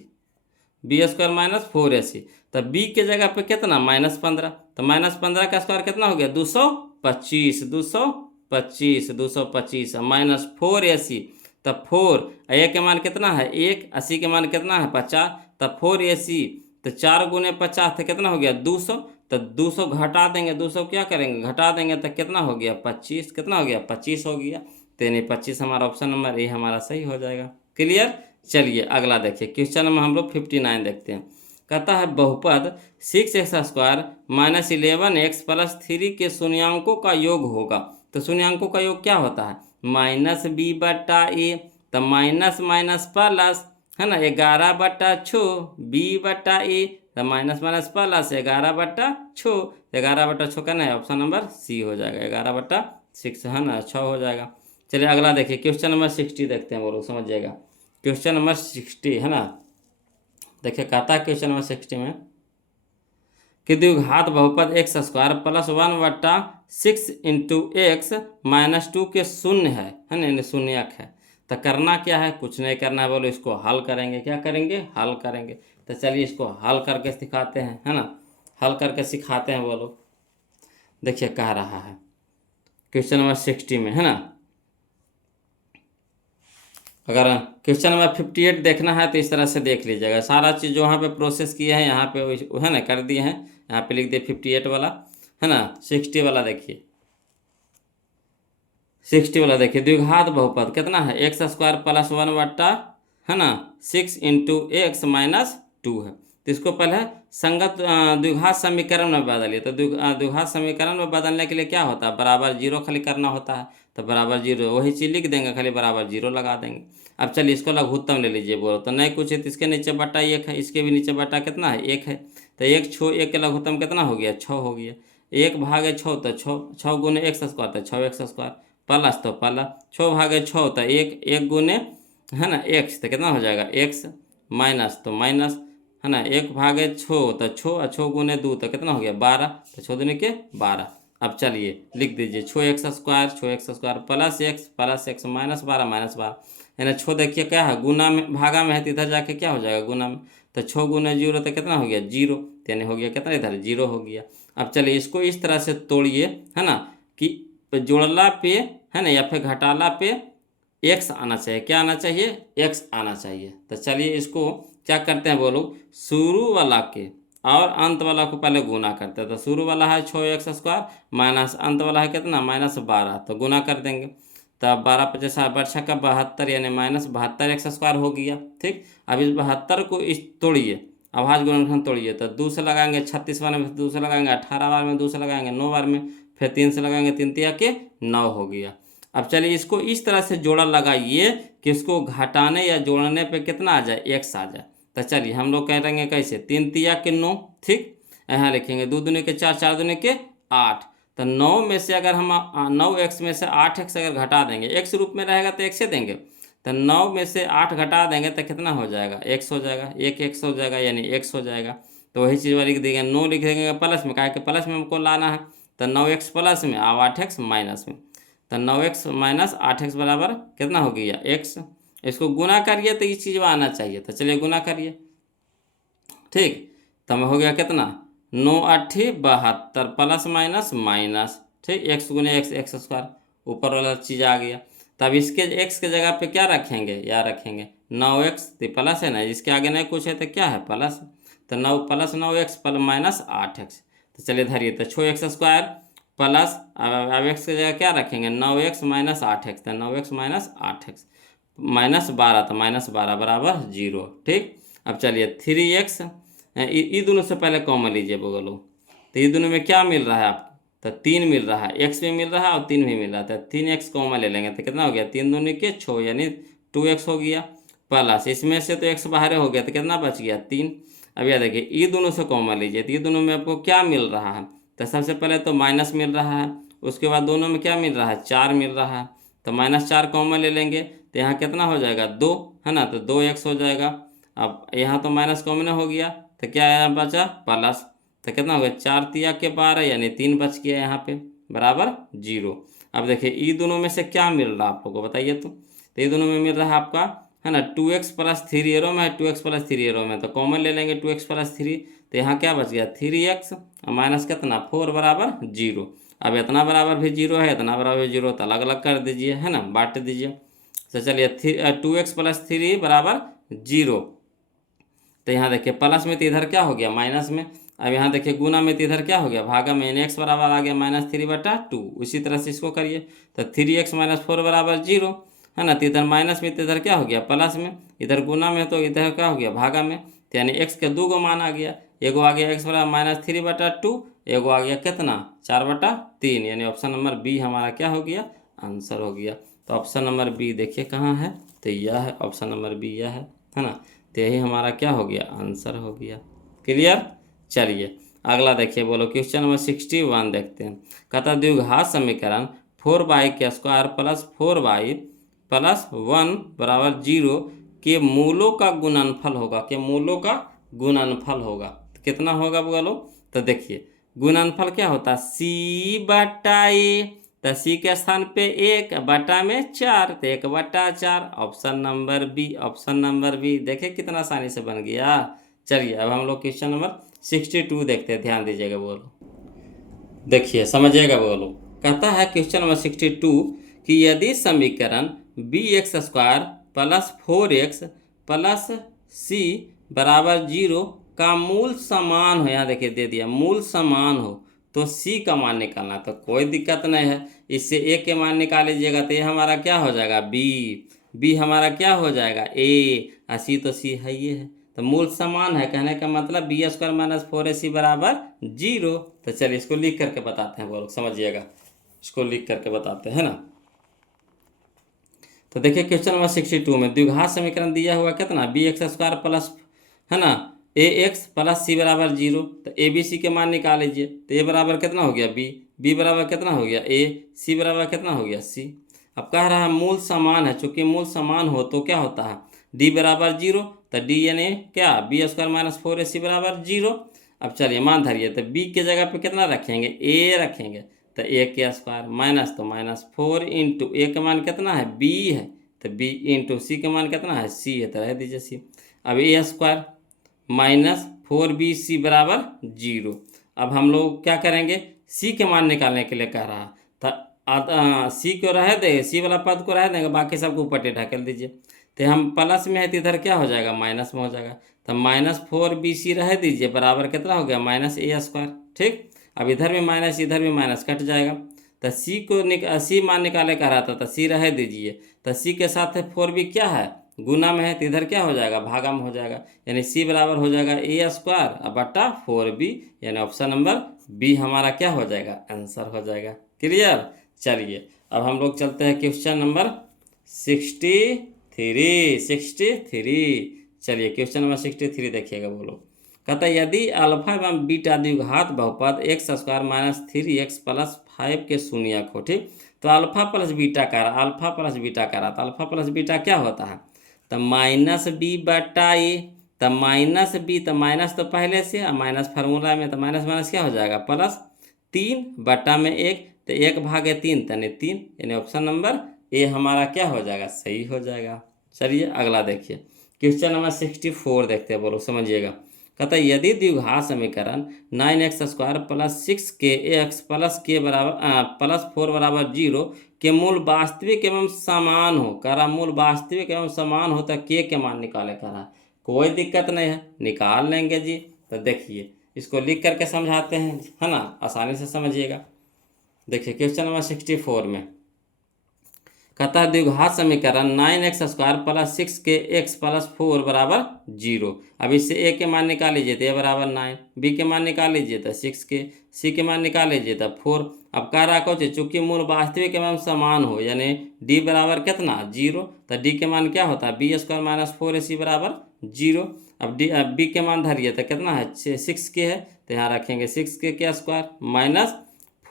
b² minus 4ac। तो b के जगह पे कितना -15, तो -15 का स्क्वायर कितना हो गया, 225, 225, 225 माइनस 4ac, तब 4 a के मान कितना है 1, 80 के मान कितना है 50, तब 4ac, तो 4 गुने 50 तो कितना हो गया 200, तो 200 घटा देंगे, 200 क्या करेंगे, घटा देंगे, तो कितना हो गया 25, कितना हो गया 25 हो गया। तो यानी 25 हमारा ऑप्शन नंबर ए हमारा सही हो जाएगा। क्लियर। चलिए अगला देखिए, क्वेश्चन नंबर हम लोग 59 देखते हैं। कहता है बहुपद 6x² माइनस 11x प्लस 3 के शून्यांकों का योग होगा। तो शून्यांकों का योग क्या होता है, -b/a, तो माइनस माइनस प्लस, है ना, 11/6 b/a, तो माइनस माइनस प्लस 11/6, 11/6 का नहीं, ऑप्शन नंबर सी हो जाएगा, 11/6, है ना, 6 हो जाएगा। चलिए अगला देखिए, क्वेश्चन नंबर 60 देखते हैं, बोलो समझिएगा। क्वेश्चन नंबर 60, है ना, देखिए कहता है क्वेश्चन नंबर 60 में कि द्विघात बहुपद x² plus 1/6 into x minus 2 के शून्य है ना, शून्यक है। तो करना क्या है, कुछ नहीं करना है, बोलो इसको हल करेंगे। क्या करेंगे, हल करेंगे। तो चलिए इसको हल करके सिखाते हैं, है ना, हल करके सिखाते हैं, बोलो। देखिए कह रहा है क्वेश्चन नंबर 60 में, है ना, अगर क्वेश्चन नंबर 58 देखना है तो इस तरह से देख लीजिएगा, सारा चीज़ जो यहाँ पे प्रोसेस किए हैं यहाँ पे, है ना, कर दिए हैं। यहाँ पे लिख दिए 58 वाला, है ना। 60 वाला देखिए, 60 वाला देखिए, द्विघात बहुपद कितना है, x² प्लस 1/, है ना, 6 इंटू एक्स माइनस 2 है। तो इसको पहले संगत द्विघात समीकरण में बदलिए। तो द्विघात समीकरण में बदलने के लिए क्या होता है, बराबर 0 खाली करना होता है। तो बराबर 0 वही चीज़ लिख देंगे, खाली बराबर 0 लगा देंगे। अब चलिए इसको लघुत्तम ले लीजिए, बोलो। तो नहीं कुछ है तो इसके नीचे बटा 1 है, इसके भी नीचे बटा कितना है 1 है। तो 1 के लघुत्तम कितना हो गया 6 हो गया। 1/6 तो 6 गुने x² तो 6x² प्लस, तो प्लस 6/6 तो 1 गुने, है ना, x, तो कितना हो जाएगा x माइनस, तो माइनस, है ना, 1/6 तो 6 और 6 गुने 2 तो कितना हो गया 12, तो 6 दूनी के 12। अब चलिए लिख दीजिए 6x² प्लस x माइनस 12, है ना। 6 देखिए क्या है, गुना में, भागा में है, तो इधर जाके क्या हो जाएगा गुना में। तो 6 गुने 0 तो कितना हो गया 0, यानी हो गया कितना, इधर 0 हो गया। अब चलिए इसको इस तरह से तोड़िए, है ना, कि जोड़ला पे, है ना, या फिर घटाला पे x आना चाहिए। क्या आना चाहिए, x आना चाहिए। तो चलिए इसको क्या करते हैं, बोलो, शुरू वाला के और अंत वाला को पहले गुना करते हैं। तो शुरू वाला है 6x² माइनस अंत वाला है कितना -12, तो गुना कर देंगे। तब 12×5 का 72, यानी -72x² हो गया। ठीक, अब इस 72 को इस तोड़िए, अभाज्य गुणनखंड तोड़िए। तो 2 से लगाएंगे 36 बार में 2 से लगाएंगे, 18 बार में 2 से लगाएंगे, 9 बार में फिर 3 से लगाएंगे, 3 तिया के 9 हो गया। अब चलिए इसको इस तरह से जोड़ा लगाइए कि इसको घटाने या जोड़ने पे कितना आ जाए, x आ जाए। तो चलिए हम लोग कह देंगे कैसे, 3 तिया के 9, ठीक, यहाँ लिखेंगे 2 दूनी के 4, 4 दूनी के 8। तो 9 में से अगर हम 9x में से 8x अगर घटा देंगे, x रूप में रहेगा तो x से देंगे, तो 9 में से 8 घटा देंगे तो कितना हो जाएगा, x हो जाएगा, एक x हो जाएगा यानी x हो जाएगा। तो वही चीज़ लिख देंगे, 9 लिख देंगे प्लस में, काहे कि प्लस में हमको लाना है। तो 9x प्लस में और 8x माइनस में, तो 9x माइनस 8x बराबर कितना हो गया, x। इसको गुना करिए तो इस चीज़ में आना चाहिए, तो चलिए गुना करिए, ठीक। तो हमें हो गया कितना, 9 8 72 प्लस माइनस माइनस, ठीक, x गुने x, x स्क्वायर, ऊपर वाला चीज़ आ गया। तब इसके x के जगह पे क्या रखेंगे, या रखेंगे 9x, तो प्लस है ना, इसके आगे नहीं कुछ है तो क्या है, प्लस। तो 9 plus 9x plus minus 8x। तो चलिए धरिए, तो 6x स्क्वायर प्लस, अब x की जगह क्या रखेंगे, 9x माइनस 8x, तो 9x माइनस 8x माइनस 12, तो माइनस 12 बराबर 0, ठीक। अब चलिए 3x, ये दोनों से पहले कॉमन लीजिए बगलों, तो ये दोनों में क्या मिल रहा है आपको, तो 3 मिल रहा है, x भी मिल रहा है और 3 भी मिल रहा है, तो 3x कॉमन ले लेंगे तो कितना हो गया, 3 दूनी के 6 यानी 2x हो गया, प्लस इसमें से तो x बाहर हो गया तो कितना बच गया, 3। अब यह देखिए ये दोनों से कॉमन लीजिए, तो ये दोनों में आपको क्या मिल रहा है, तो सबसे पहले तो माइनस मिल रहा है, उसके बाद दोनों में क्या मिल रहा है, 4 मिल रहा है, तो -4 कॉमन ले लेंगे तो यहाँ कितना हो जाएगा, 2 है ना, तो 2x हो जाएगा। अब यहाँ तो माइनस कॉमन हो गया तो क्या यहाँ बचा, प्लस, तो कितना हो गया, 4 तिया के 12 यानी 3 बच गया यहाँ पे बराबर 0। अब देखिए ये दोनों में से क्या मिल रहा है आप लोगों को बताइए, तो ये दोनों में मिल रहा है आपका, है ना, 2x प्लस 3 एरो में है, 2x प्लस 3 एरो में, तो कॉमन ले लेंगे 2x प्लस 3, तो यहाँ क्या बच गया 3x और माइनस कितना 4 बराबर 0। अब इतना बराबर भी 0 है, इतना बराबर भी 0, तो अलग अलग कर दीजिए, है ना, बांट दीजिए। तो चलिए 2x प्लस 3 बराबर 0। तो यहाँ देखिए प्लस में तो इधर क्या हो गया, माइनस में। अब यहाँ देखिए गुना में तो इधर क्या हो गया, भागा में, यानी x बराबर आ गया -3/2। उसी तरह से इसको करिए, तो 3x माइनस 4 बराबर 0, है ना, तो इधर माइनस में तो इधर क्या हो गया, प्लस में, इधर गुना में तो इधर क्या हो गया, भागा में, तो यानी x के 2 मान आ गया, एगो आ गया x बराबर -3/2, एगो आ गया कितना 4/3, यानी ऑप्शन नंबर बी हमारा क्या हो गया, आंसर हो गया। तो ऑप्शन नंबर बी देखिए कहाँ है, तो यह है ऑप्शन नंबर बी, यह है ना, तो यही हमारा क्या हो गया, आंसर हो गया। क्लियर। चलिए अगला देखिए, बोलो क्वेश्चन नंबर 61 देखते हैं। कहता द्विघात समीकरण 4y के स्क्वायर प्लस 4y प्लस 1 बराबर 0 के मूलों का गुणनफल होगा, के मूलों का गुणनफल होगा, तो कितना होगा बोलो। तो देखिए गुणनफल क्या होता है, c/a, तो सी के स्थान पे 1 बटा में 4, तो 1/4, option number B, option number B. देखिए कितना आसानी से बन गया। चलिए अब हम लोग क्वेश्चन नंबर 62 देखते हैं, ध्यान दीजिएगा बोलो, देखिए समझिएगा बोलो। कहता है क्वेश्चन नंबर 62 कि यदि समीकरण bx² plus 4x plus c बराबर 0 का मूल समान हो, यहाँ देखिए दे दिया मूल समान हो, तो c का मान निकालना, तो कोई दिक्कत नहीं है, इससे a के मान निकाल लीजिएगा, तो ये हमारा क्या हो जाएगा b हमारा क्या हो जाएगा a, और c तो c है, ये है, तो मूल समान है, कहने का मतलब b² माइनस 4ac बराबर 0। तो चलिए इसको लिख करके बताते हैं, वो लोग समझिएगा, इसको लिख करके बताते हैं ना। तो देखिए क्वेश्चन नंबर 62 में द्विघात समीकरण दिया हुआ कितना, bx² प्लस, है ना, ax प्लस c बराबर 0, तो a b c के मान निकाल लीजिए, तो a बराबर कितना हो गया b बराबर कितना हो गया a, c बराबर कितना हो गया c। अब कह रहा है मूल समान है, चूंकि मूल समान हो तो क्या होता है d बराबर 0, तो d यानी क्या b² माइनस 4ac बराबर 0। अब चलिए मान धरिए, तो b के जगह पे कितना रखेंगे, a रखेंगे, तो a के स्क्वायर माइनस, तो -4 इंटू a का मान कितना है b है, तो b इंटू c का मान कितना है c है, तो रह दीजिए c। अब a² माइनस 4bc बराबर 0। अब हम लोग क्या करेंगे, c के मान निकालने के लिए कह रहा है, तो c को रह देंगे, c वाला पद को रह देंगे, बाकी सबको ऊपर ढकेल दीजिए, तो हम प्लस में है तो इधर क्या हो जाएगा माइनस में हो जाएगा, तो -4bc रह दीजिए बराबर कितना हो गया -a², ठीक। अब इधर भी माइनस इधर भी माइनस कट जाएगा, तो c को सी मान निकाले कह रहा था, तो c रह दीजिए, तो c के साथ 4b क्या है गुना में है तो इधर क्या हो जाएगा, भागा में हो जाएगा, यानी सी बराबर हो जाएगा ए स्क्वायर बटा 4b, यानी ऑप्शन नंबर बी हमारा क्या हो जाएगा, आंसर हो जाएगा। क्लियर। चलिए अब हम लोग चलते हैं क्वेश्चन नंबर 63। चलिए क्वेश्चन नंबर 63 देखिएगा, बोलो। कहता है यदि अल्फा एवं बीटा द्विघात बहुपद x square minus 3x plus 5 के शून्यक हो, ठीक। तो अल्फा प्लस बीटा का रहा, अल्फा प्लस बीटा का रहा, तो अल्फा प्लस बीटा क्या होता है, तो माइनस बी बटा ए, तो माइनस बी, तो माइनस तो पहले से, और माइनस फार्मूला में, तो माइनस माइनस क्या हो जाएगा, प्लस 3 बटा में 1, तो 1/3 यानी 3, यानी ऑप्शन नंबर ए हमारा क्या हो जाएगा, सही हो जाएगा। चलिए अगला देखिए क्वेश्चन नंबर 64 देखते हैं, बोलो समझिएगा। कहता है यदि द्विघात समीकरण 9x² plus 6kx plus k बराबर प्लस 4 बराबर 0 के मूल वास्तविक एवं समान हो, करा मूल वास्तविक एवं समान हो, तो k के मान निकाले करा, कोई दिक्कत नहीं है, निकाल लेंगे जी। तो देखिए इसको लिख करके समझाते हैं, है ना, आसानी से समझिएगा। देखिए क्वेश्चन नंबर 64 में कहता है द्विघात समीकरण 9x² प्लस 6kx प्लस 4 बराबर 0। अब इससे ए के मान निकाल लीजिए तो ए बराबर 9, बी के मान निकाल लीजिए तो 6k, सी के मान निकाल लीजिए तो 4। अब कह रहा कुछ चूंकि मूल वास्तविक एवं समान हो, यानी डी बराबर कितना 0, तो डी के मान क्या होता है b² माइनस 4ac बराबर 0। अब बी के मान धरिए तो कितना है 6k है, तो यहाँ रखेंगे 6k के स्क्वायर माइनस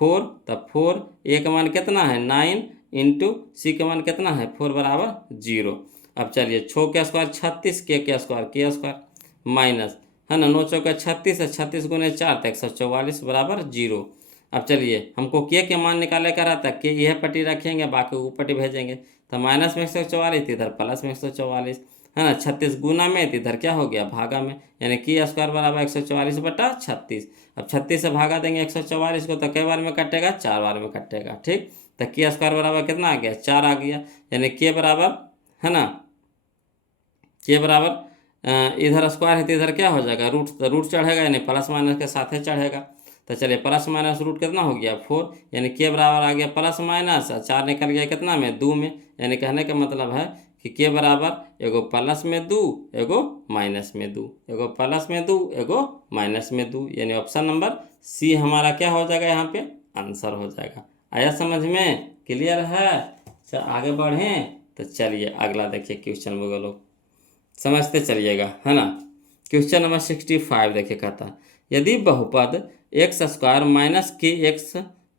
4, तब 4, ए का मान कितना है 9 इंटू सी का मान कितना है 4 बराबर 0। अब चलिए 6 के स्क्वायर 36, के स्क्वायर माइनस, है ना, 9 चौके 36 है, 36 गुने 4 तो 144 बराबर 0। अब चलिए हमको के मान निकाले का रहता है, के यह पट्टी रखेंगे, बाकी ऊपर पट्टी भेजेंगे, तो माइनस में 144, इधर प्लस में 144, है ना, 36 गुना में, तो इधर क्या हो गया भागा में, यानी के स्क्वायर बराबर 144 बटा 36। अब 36 से भागा देंगे 144 को, तो कई बार में कटेगा, 4 बार में कटेगा, ठीक। तो के स्क्वायर बराबर कितना आ गया 4 आ गया, यानी के बराबर, है ना, के बराबर इधर स्क्वायर है तो इधर क्या हो जाएगा रूट, तो रूट चढ़ेगा, यानी प्लस माइनस के साथ ही चढ़ेगा। तो चलिए प्लस माइनस रूट कितना हो गया 4, यानी के बराबर आ गया प्लस माइनस, 4 निकल गया कितना में 2 में, यानी कहने का मतलब है कि के बराबर एगो प्लस में 2 एगो माइनस में 2, एगो प्लस में 2 एगो माइनस में 2, यानी ऑप्शन नंबर सी हमारा क्या हो जाएगा, यहाँ पे आंसर हो जाएगा। आया समझ में, क्लियर है। चल आगे बढ़ें, तो चलिए अगला देखिए क्वेश्चन बोलो, समझते चलिएगा, है ना। क्वेश्चन नंबर 65 देखिए, कहता यदि बहुपद x² माइनस kx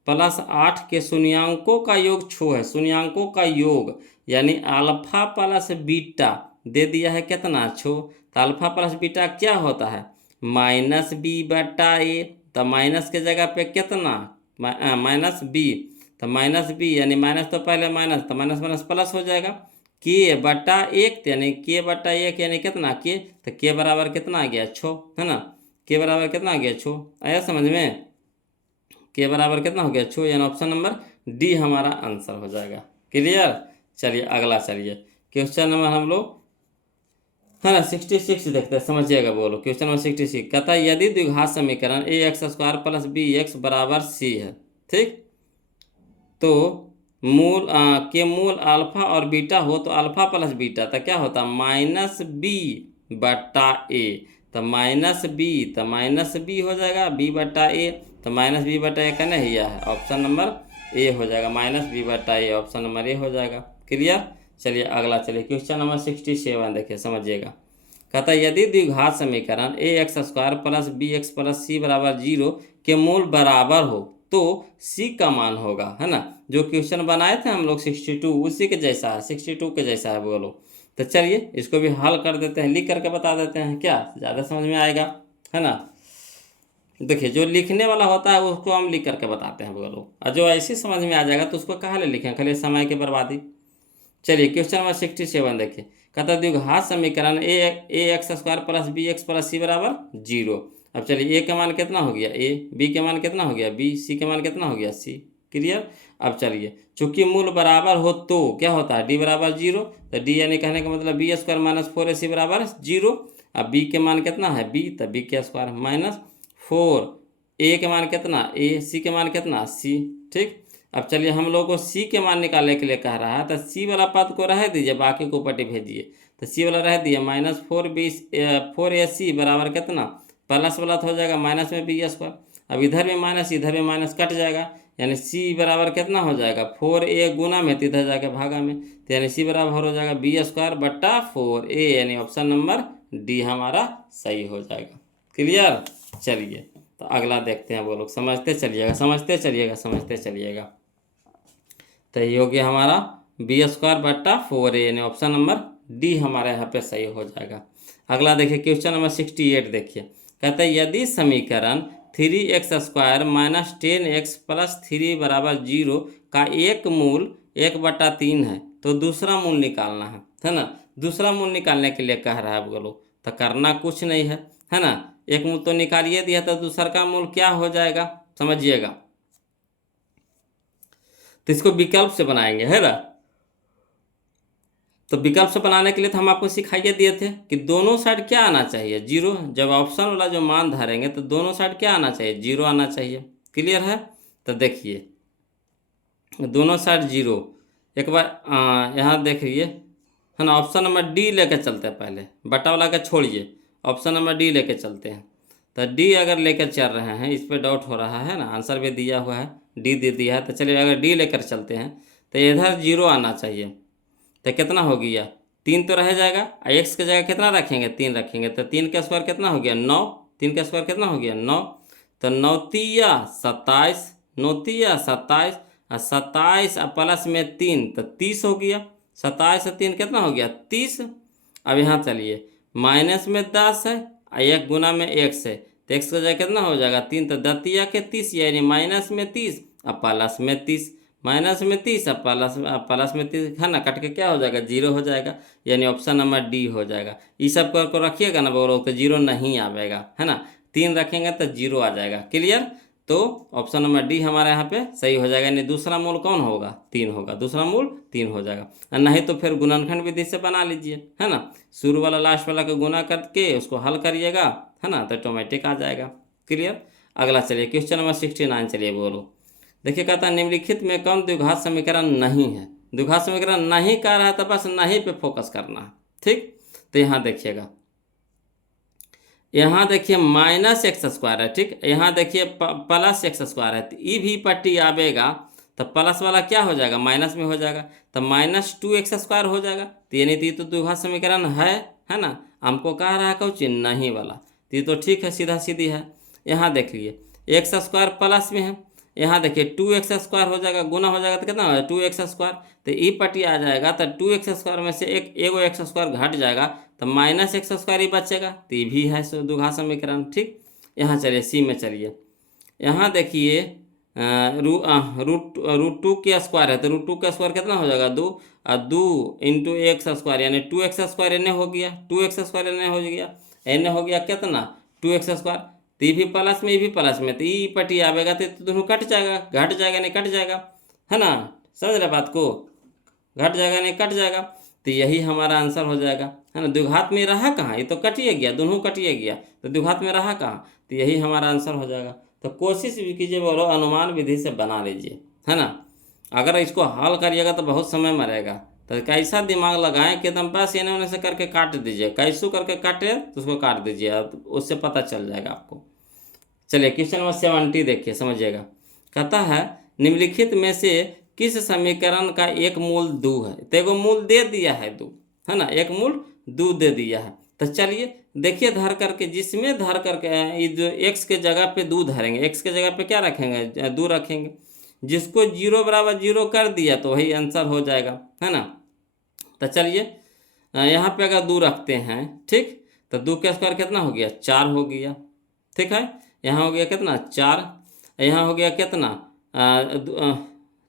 प्लस 8 के शून्यांकों का योग 6 है, शून्यांकों का योग यानी अल्फा प्लस बीटा दे दिया है कितना 6, तो अल्फा प्लस बीटा क्या होता है माइनस बी बटा ए, तो माइनस के जगह पे कितना माइनस बी, तो माइनस बी यानी माइनस तो पहले माइनस, तो माइनस माइनस प्लस हो जाएगा, के बटा 1 यानी के बटा 1 यानी कितना के, तो के बराबर कितना आ गया 6, है ना, के बराबर कितना आ गया 6, आया समझ में, के बराबर कितना हो गया 6, यानी ऑप्शन नंबर डी हमारा आंसर हो जाएगा। क्लियर। चलिए अगला, चलिए क्वेश्चन नंबर हम लोग, है ना 66 देखते हैं, समझिएगा, बोलो क्वेश्चन नंबर 66 कहता है यदि द्विघात समीकरण ax² प्लस bx बराबर c है, ठीक, तो के मूल अल्फा और बीटा हो, तो अल्फा प्लस बीटा तो क्या होता माइनस बी बटा ए, तो माइनस बी, तो माइनस बी हो जाएगा बी बटा ए, तो माइनस बी बटा ए का नहीं है, ऑप्शन नंबर ए हो जाएगा, माइनस बी बटा ए ऑप्शन नंबर ए हो जाएगा। क्लियर। चलिए अगला, चलिए क्वेश्चन नंबर 67 देखिए, समझिएगा। कहता है यदि द्विघात समीकरण ax² plus bx plus c बराबर 0 के मूल बराबर हो, तो c का मान होगा, है ना, जो क्वेश्चन बनाए थे हम लोग 62 उसी के जैसा है, 62 के जैसा है, बोलो। तो चलिए इसको भी हल कर देते हैं, लिख करके बता देते हैं, क्या ज़्यादा समझ में आएगा, है ना। देखिए जो लिखने वाला होता है उसको हम लिख करके बताते हैं, बोलो, और जो ऐसे समझ में आ जाएगा तो उसको कहाँ ले लिखें, खाली समय की बर्बादी। चलिए क्वेश्चन नंबर 67 देखिए, कहता है द्विघात समीकरण ax² plus bx plus c बराबर 0। अब चलिए ए का मान कितना हो गया ए, बी के मान कितना हो गया बी, सी के मान कितना हो गया सी। क्लियर। अब चलिए चूंकि मूल बराबर हो तो क्या होता है डी बराबर 0, तो डी यानी कहने का मतलब b² माइनस 4ac बराबर 0। अब बी के मान कितना है बी, तो बी के स्क्वायर माइनस 4, ए के मान कितना ए, सी के मान कितना सी, ठीक। अब चलिए हम लोग को सी के मान निकालने के लिए कह रहा है, तो सी वाला पद को रह दीजिए, बाकी को पट्टी भेजिए, तो सी वाला रह दिया माइनस 4ac बराबर कितना, प्लस वाला तो हो जाएगा माइनस में बी स्क्वायर। अब इधर में माइनस कट जाएगा, यानी सी बराबर कितना हो जाएगा 4a गुना में, तो इधर जाके भागा में, तो यानी सी बराबर हो जाएगा बी स्क्वायर बट्टा 4a, यानी ऑप्शन नंबर डी हमारा सही हो जाएगा। क्लियर। चलिए तो अगला देखते हैं, वो लोग समझते चलिएगा। तो ये हो गया हमारा बी स्क्वायर बट्टा 4a, यानी ऑप्शन नंबर डी हमारे यहाँ पे सही हो जाएगा। अगला देखिए क्वेश्चन नंबर 68 देखिए, कहता है यदि समीकरण 3x² माइनस 10x प्लस 3 बराबर 0 का एक मूल 1/3 है तो दूसरा मूल निकालना है ना। दूसरा मूल निकालने के लिए कह रहा है बोलो, तो करना कुछ नहीं है ना। एक मूल तो निकालिए दिया, तो दूसरा का मूल क्या हो जाएगा समझिएगा। तो इसको विकल्प से बनाएंगे, है ना। तो विकल्प से बनाने के लिए तो हम आपको सिखाइए दिए थे कि दोनों साइड क्या आना चाहिए, 0। जब ऑप्शन वाला जो मान धरेंगे तो दोनों साइड क्या आना चाहिए, 0 आना चाहिए। क्लियर है। तो देखिए दोनों साइड 0, एक बार यहाँ देखिए, है ना। ऑप्शन नंबर डी लेके चलते हैं, पहले बटा वाला के छोड़िए, ऑप्शन नंबर डी लेके चलते हैं। तो डी अगर लेकर चल रहे हैं, इस पर डाउट हो रहा है ना, आंसर भी दिया हुआ है, डी दे दिया है। तो चलिए अगर डी लेकर चलते हैं तो इधर 0 आना चाहिए। तो कितना हो गया, 3 तो रह जाएगा, एक्स की जगह कितना रखेंगे, 3 रखेंगे। तो 3 का स्क्वायर कितना हो गया 9, 3 का स्क्वायर कितना हो गया 9। तो 9 तिया 27, 9 तिया 27 और 27 और प्लस में 3 तो 30 हो गया। 27 और 3 कितना हो गया 30। अब यहाँ चलिए माइनस में 10 है और 1 गुना में x है, तो x की जगह कितना हो जाएगा 3, तो 10 तिया के 30, यानी माइनस में 30 और प्लस में 30, माइनस में 30 और प्लस में 30, है ना। कट के क्या हो जाएगा 0 हो जाएगा, यानी ऑप्शन नंबर डी हो जाएगा। ये सब को रखिएगा ना बोलो, तो 0 नहीं आएगा, है ना। 3 रखेंगे तो 0 आ जाएगा। क्लियर। तो ऑप्शन नंबर डी हमारे यहाँ पे सही हो जाएगा, यानी दूसरा मूल कौन होगा 3 होगा, दूसरा मूल 3 हो जाएगा। और नहीं तो फिर गुणनखंड विधि से बना लीजिए, है ना। शुरू वाला लास्ट वाला को गुना करके उसको हल करिएगा, है ना, तो ऑटोमेटिक आ जाएगा। क्लियर। अगला चलिए क्वेश्चन नंबर 69 चलिए बोलो। देखिए कहता है निम्नलिखित में कौन द्विघात समीकरण नहीं है। द्विघात समीकरण नहीं कह रहा है तो बस नहीं पे फोकस करना है, ठीक। तो यहाँ देखिएगा, यहाँ देखिए माइनस x² है, ठीक। यहाँ देखिए प्लस x² है, तो ई भी पट्टी आवेगा तो प्लस वाला क्या हो जाएगा माइनस में हो जाएगा, तो माइनस 2x² हो जाएगा। तो यानी तो द्विघात समीकरण है ना। हमको कह रहा है कुछ नहीं वाला, तो ये तो ठीक है, सीधा सीधी है। यहाँ देखिए x² प्लस में है, यहाँ देखिए 2x² हो जाएगा, गुना हो जाएगा तो कितना होगा 2x²। तो ई पट्टी आ जाएगा, तो 2x² में से एगो x² घट जाएगा, तो माइनस x² ही बचेगा, तो ये भी है द्विघात समीकरण, ठीक। यहाँ चलिए सी में चलिए, यहाँ देखिए रूट 2 के स्क्वायर है, तो रूट 2 का स्क्वायर कितना हो जाएगा 2, और 2 इंटू x², यानी 2x² एने हो गया, 2x² एने हो गया, एने हो गया कितना 2x²। तो ये भी प्लस में, ये भी प्लस में, तो ये पट्टी आवेगा तो दोनों कट जाएगा, घट जाएगा नहीं कट जाएगा, है ना। समझ रहे बात को, घट जाएगा नहीं कट जाएगा, तो यही हमारा आंसर हो जाएगा, है ना। द्विघात में रहा कहाँ, ये तो कटिए गया, दोनों कटिए गया, तो द्विघात में रहा कहाँ, तो यही हमारा आंसर हो जाएगा। तो कोशिश भी कीजिए बोलो अनुमान विधि से बना लीजिए, है ना। अगर इसको हल करिएगा तो बहुत समय मरेगा, तो कैसा दिमाग लगाएं कि एकदम बस एने ओने से करके काट दीजिए, कैसू करके काटे तो उसको काट दीजिए, उससे पता चल जाएगा आपको। चलिए क्वेश्चन नंबर 70 देखिए, समझिएगा। कहता है निम्नलिखित में से किस समीकरण का एक मूल 2 है। तो एगो मूल दे दिया है 2, है ना, एक मूल 2 दे दिया है। तो चलिए देखिए धर करके, जिसमें धर करके ये जो x के जगह पे 2 धरेंगे, x के जगह पे क्या रखेंगे 2 रखेंगे, जिसको 0 बराबर 0 कर दिया तो वही आंसर हो जाएगा, है ना। तो चलिए यहाँ पे अगर 2 रखते हैं, ठीक, तो 2 का स्क्वायर कितना हो गया 4 हो गया, ठीक है। यहाँ हो गया कितना 4, यहाँ हो गया कितना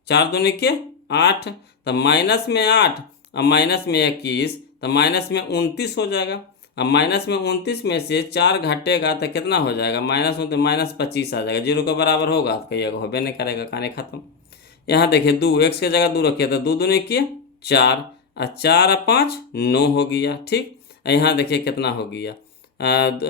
4 दूनी के 8, तो माइनस में 8 और माइनस में 21, तो माइनस में 29 हो जाएगा। अब माइनस में 29 में से 4 घटेगा तो कितना हो जाएगा माइनस 25 आ जाएगा, 0 के बराबर होगा तो कहिएगा होबे नहीं करेगा, कहानी खत्म। यहाँ देखिए 2 x के जगह 2 रखिए, तो 2 दूनी के 4 और 4 और 5 9 हो गया, ठीक। यहाँ देखिए कितना हो गया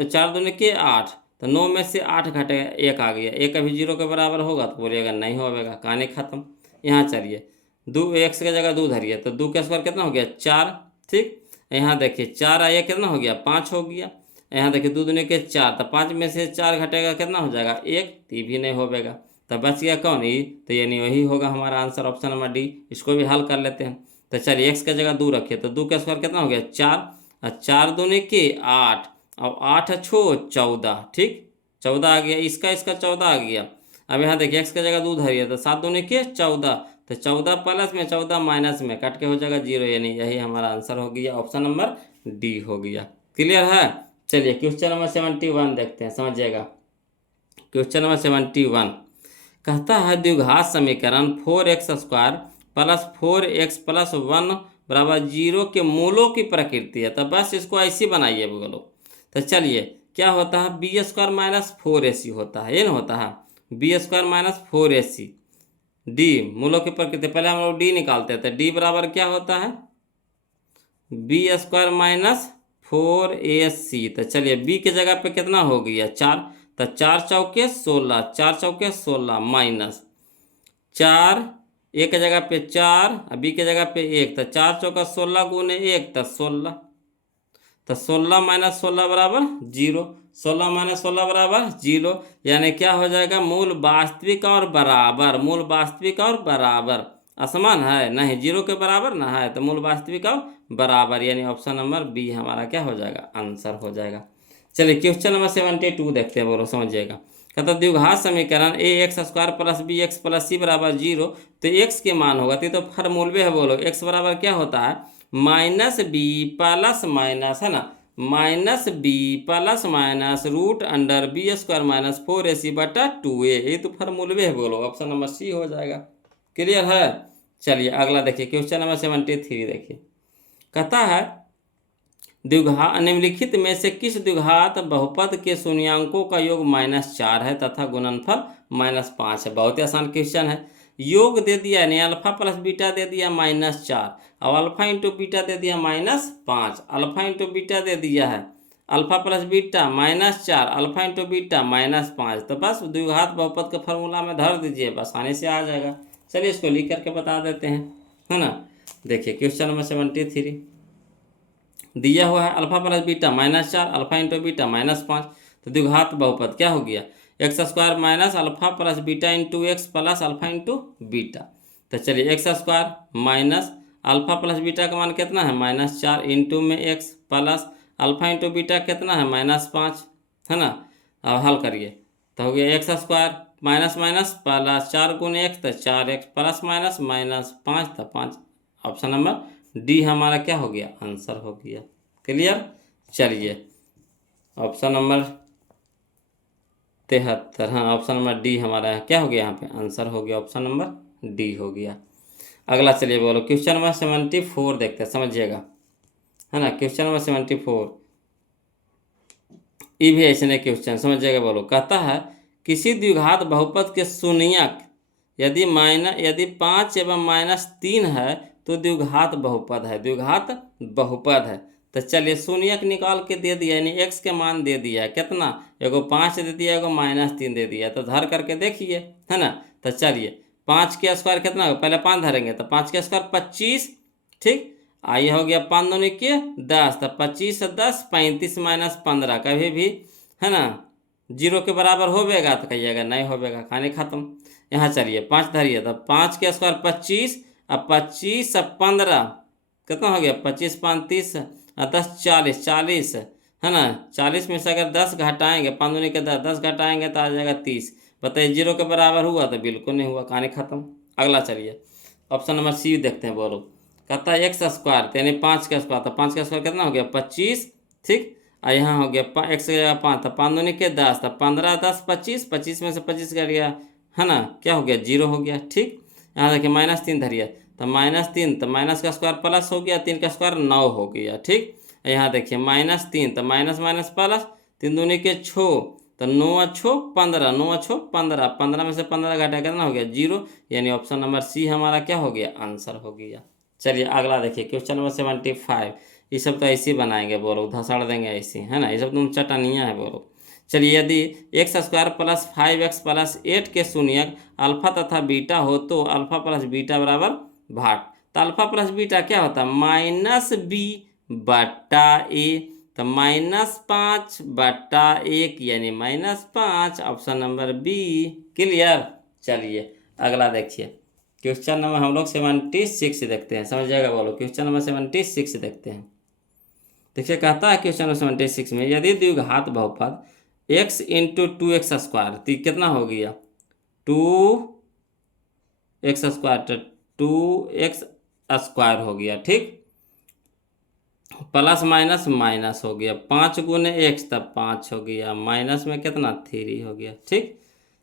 4 दूनी के 8, तो 9 में से 8 घटेगा 1 आ गया, 1 अभी 0 के बराबर होगा तो बोलिएगा नहीं होगा, कहानी खत्म। यहाँ चलिए 2 x की जगह 2 धरिए, तो 2 का स्क्वायर कितना हो गया 4, ठीक। यहाँ देखिए 4 आया कितना हो गया, 5 हो गया। यहाँ देखिए 2 दूनी के 4, तो 5 में से 4 घटेगा कितना हो जाएगा, 1, तो ये भी नहीं होगा। तो बच गया कौन, ई, तो यानी वही होगा हमारा आंसर ऑप्शन नंबर डी। इसको भी हल कर लेते हैं। तो चलिए एक्स का जगह 2 रखिए, तो 2 का स्क्वायर कितना हो गया, 4, और 4 दूनी के 8, और 8 छो 14, ठीक, 14 आ गया, इसका 14 आ गया। अब यहाँ देखिए एक्स का जगह 2 धरिए, तो 7 दूनी के 14, तो 14 प्लस में 14 माइनस में कट के हो जाएगा 0, यानी यही हमारा आंसर हो गया, ऑप्शन नंबर डी हो गया। क्लियर है। चलिए क्वेश्चन नंबर 71 देखते हैं, समझिएगा। क्वेश्चन नंबर 71 कहता है द्विघात समीकरण 4x² प्लस 4x प्लस 1 बराबर 0 के मूलों की प्रकृति है। तो बस इसको ऐसे बनाइए बोलो। तो चलिए क्या होता है, b² माइनस 4ac होता है, ये ना होता है b² माइनस 4ac। डी मूलों की प्रकृति, पहले हम लोग डी निकालते हैं, तो डी बराबर क्या होता है, b² माइनस 4ac। तो चलिए b के जगह पे कितना हो गया, 4, तो 4 चौके 16, 4 चौके 16 माइनस 4, ए के जगह पे 4 और बी के जगह पे 1, तो 4 चौका 16 गुने 1, तो 16, तो 16 माइनस 16 बराबर 0, 16 माइनस 16 बराबर 0, यानी क्या हो जाएगा, मूल वास्तविक और बराबर, मूल वास्तविक और बराबर असमान है, नहीं 0 के बराबर ना है, तो मूल वास्तविक और बराबर, यानी ऑप्शन नंबर बी हमारा क्या हो जाएगा, आंसर हो जाएगा। चलिए क्वेश्चन नंबर 72 देखते हैं, बोलो समझिएगा। कहता द्विघात समीकरण ax² plus bx plus c बराबर 0, तो x के मान होगा, तो फार्मूले है, बोलो x बराबर क्या होता है, माइनस बी प्लस माइनस, है ना, minus B plus minus root under b² minus 4ac बटा 2a, ये तो फार्मूले है, बोलो ऑप्शन नंबर सी हो जाएगा। क्लियर है। चलिए अगला देखिए क्वेश्चन नंबर 73 देखिए। कहता है द्विघात निम्नलिखित में से किस द्विघात बहुपद के शून्यांकों का योग -4 है तथा गुणनफल -5 है। बहुत ही आसान क्वेश्चन है। योग दे दिया यानी अल्फा प्लस बीटा दे दिया -4, और अल्फा इंटू बीटा दे दिया -5, अल्फा इंटू बीटा दे दिया है alpha plus beta -4, alpha into beta -5, तो बस द्विघात बहुपद के फॉर्मूला में धर दीजिए, बस आसानी से आ जाएगा। चलिए इसको लिख करके बता देते हैं, है ना। देखिए क्वेश्चन नंबर 73 दिया हुआ है alpha plus beta -4, alpha into beta -5, तो द्विघात बहुपद क्या हो गया, x² minus alpha plus beta into x plus alpha into beta. तो चलिए x² minus alpha plus beta का मान कितना है -4 इंटू में x plus alpha into beta कितना है -5, है ना। अब हल करिए तो हो गया x² माइनस माइनस प्लस 4 गुने x, तो 4x प्लस माइनस -5, तो 5, ऑप्शन नंबर डी हमारा क्या हो गया, आंसर हो गया। क्लियर। चलिए ऑप्शन नंबर 73, हाँ ऑप्शन नंबर डी हमारा क्या हो गया, यहाँ पे आंसर हो गया, ऑप्शन नंबर डी हो गया। अगला चलिए बोलो क्वेश्चन नंबर 74 देखते हैं, समझिएगा, है ना। क्वेश्चन नंबर 74 ये भी ऐसे नहीं क्वेश्चन, समझिएगा। बोलो कहता है किसी द्विघात बहुपद के शून्यक यदि 5 एवं -3 है तो द्विघात बहुपद है, द्विघात बहुपद है। तो चलिए शून्यक निकाल के दे दिया, यानी x के मान दे दिया है कितना, एगो 5 दे दिया, एगो -3 दे दिया, तो धर करके देखिए, है ना। तो चलिए 5 के स्क्वायर कितना होगा, पहले 5 धरेंगे, तो 5 के स्क्वायर 25, ठीक, आइए हो गया 5 दूनी के 10, तो 25 से 10 35 -15, कभी भी, है ना, 0 के बराबर होवेगा, तो कहिएगा नहीं होवेगा, कहानी खत्म। यहाँ चलिए 5 धरिए, तो 5 के स्क्वायर 25, अब 25 से 15 कितना हो गया, 25 5 30 और 10 40, 40, है ना। 40 में से अगर 10 घटाएंगे, 5 दूनी के 10, 10 घटाएंगे तो आ जाएगा 30। बताइए 0 के बराबर हुआ, तो बिल्कुल नहीं हुआ, कहानी खत्म। अगला चलिए ऑप्शन नंबर सी देखते हैं। बोलो कहता है x² यानी 5 का स्क्वायर, तो 5 का स्क्वायर कितना हो गया 25, ठीक, और यहाँ हो गया x की जगह 5, तो 5 दूनी के 10, तो 15 10 25, 25 में से 25 कर गया, है ना, क्या हो गया 0 हो गया, ठीक। यहाँ देखिए -3 धरिए, तो -3, तो माइनस का स्क्वायर प्लस हो गया, 3 का स्क्वायर 9 हो गया, ठीक। यहाँ देखिए -3, तो माइनस माइनस प्लस, 3 दूनी के 6, तो 9 छो 15, 9 छो 15, 15 में से 15 घटा कितना हो गया 0, यानी ऑप्शन नंबर सी हमारा क्या हो गया, आंसर हो गया। चलिए अगला देखिए क्वेश्चन नंबर 75, ये सब तो ऐसे ही बनाएंगे, बोलो धसाड़ देंगे ऐसे, है ना, ये सब तुम चटनियाँ है, बोलो। चलिए यदि x² प्लस 5x प्लस 8 के शून्यक अल्फा तथा बीटा हो तो अल्फा प्लस बीटा बराबर भाट। तो अल्फा प्लस बीटा क्या होता है, -b बट्टा ए, तो -5/1 यानी -5, ऑप्शन नंबर बी। क्लियर। चलिए अगला देखिए, क्वेश्चन नंबर हम लोग 76 देखते हैं, समझ जाएगा बोलो। क्वेश्चन नंबर 76 देखते हैं। देखिए कहता है क्वेश्चन नंबर 76 में, यदि द्विघात बहुपद x इंटू 2x², तो कितना हो गया 2x², तो 2x² हो गया, ठीक। प्लस माइनस माइनस हो गया, 5 गुने x, तब 5 हो गया, माइनस में कितना 3 हो गया, ठीक।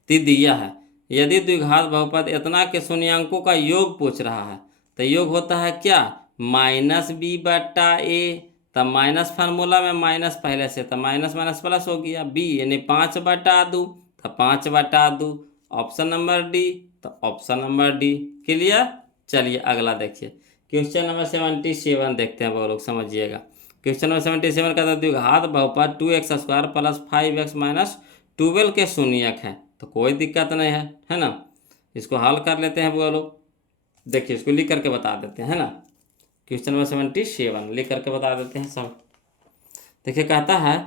ती दिया है यदि द्विघात बहुपद इतना के शून्यांकों का योग पूछ रहा है, तो योग होता है क्या, -b/a, तब माइनस फार्मूला में माइनस पहले से, तब माइनस माइनस प्लस हो गया, b यानी 5/2, तब 5/2, ऑप्शन नंबर डी, तो ऑप्शन नंबर डी। क्लियर। चलिए अगला देखिए, क्वेश्चन नंबर 77 देखते हैं वो लोग, समझिएगा। क्वेश्चन नंबर 77 का था, द्विघात बहुपद 2x² प्लस 5x माइनस 12 के शून्यक है, तो कोई दिक्कत नहीं है ना। इसको हल कर लेते हैं वो लोग। देखिए इसको लिख करके बता देते हैं, है ना। क्वेश्चन नंबर 77 लिख करके बता देते हैं सब। देखिए कहता है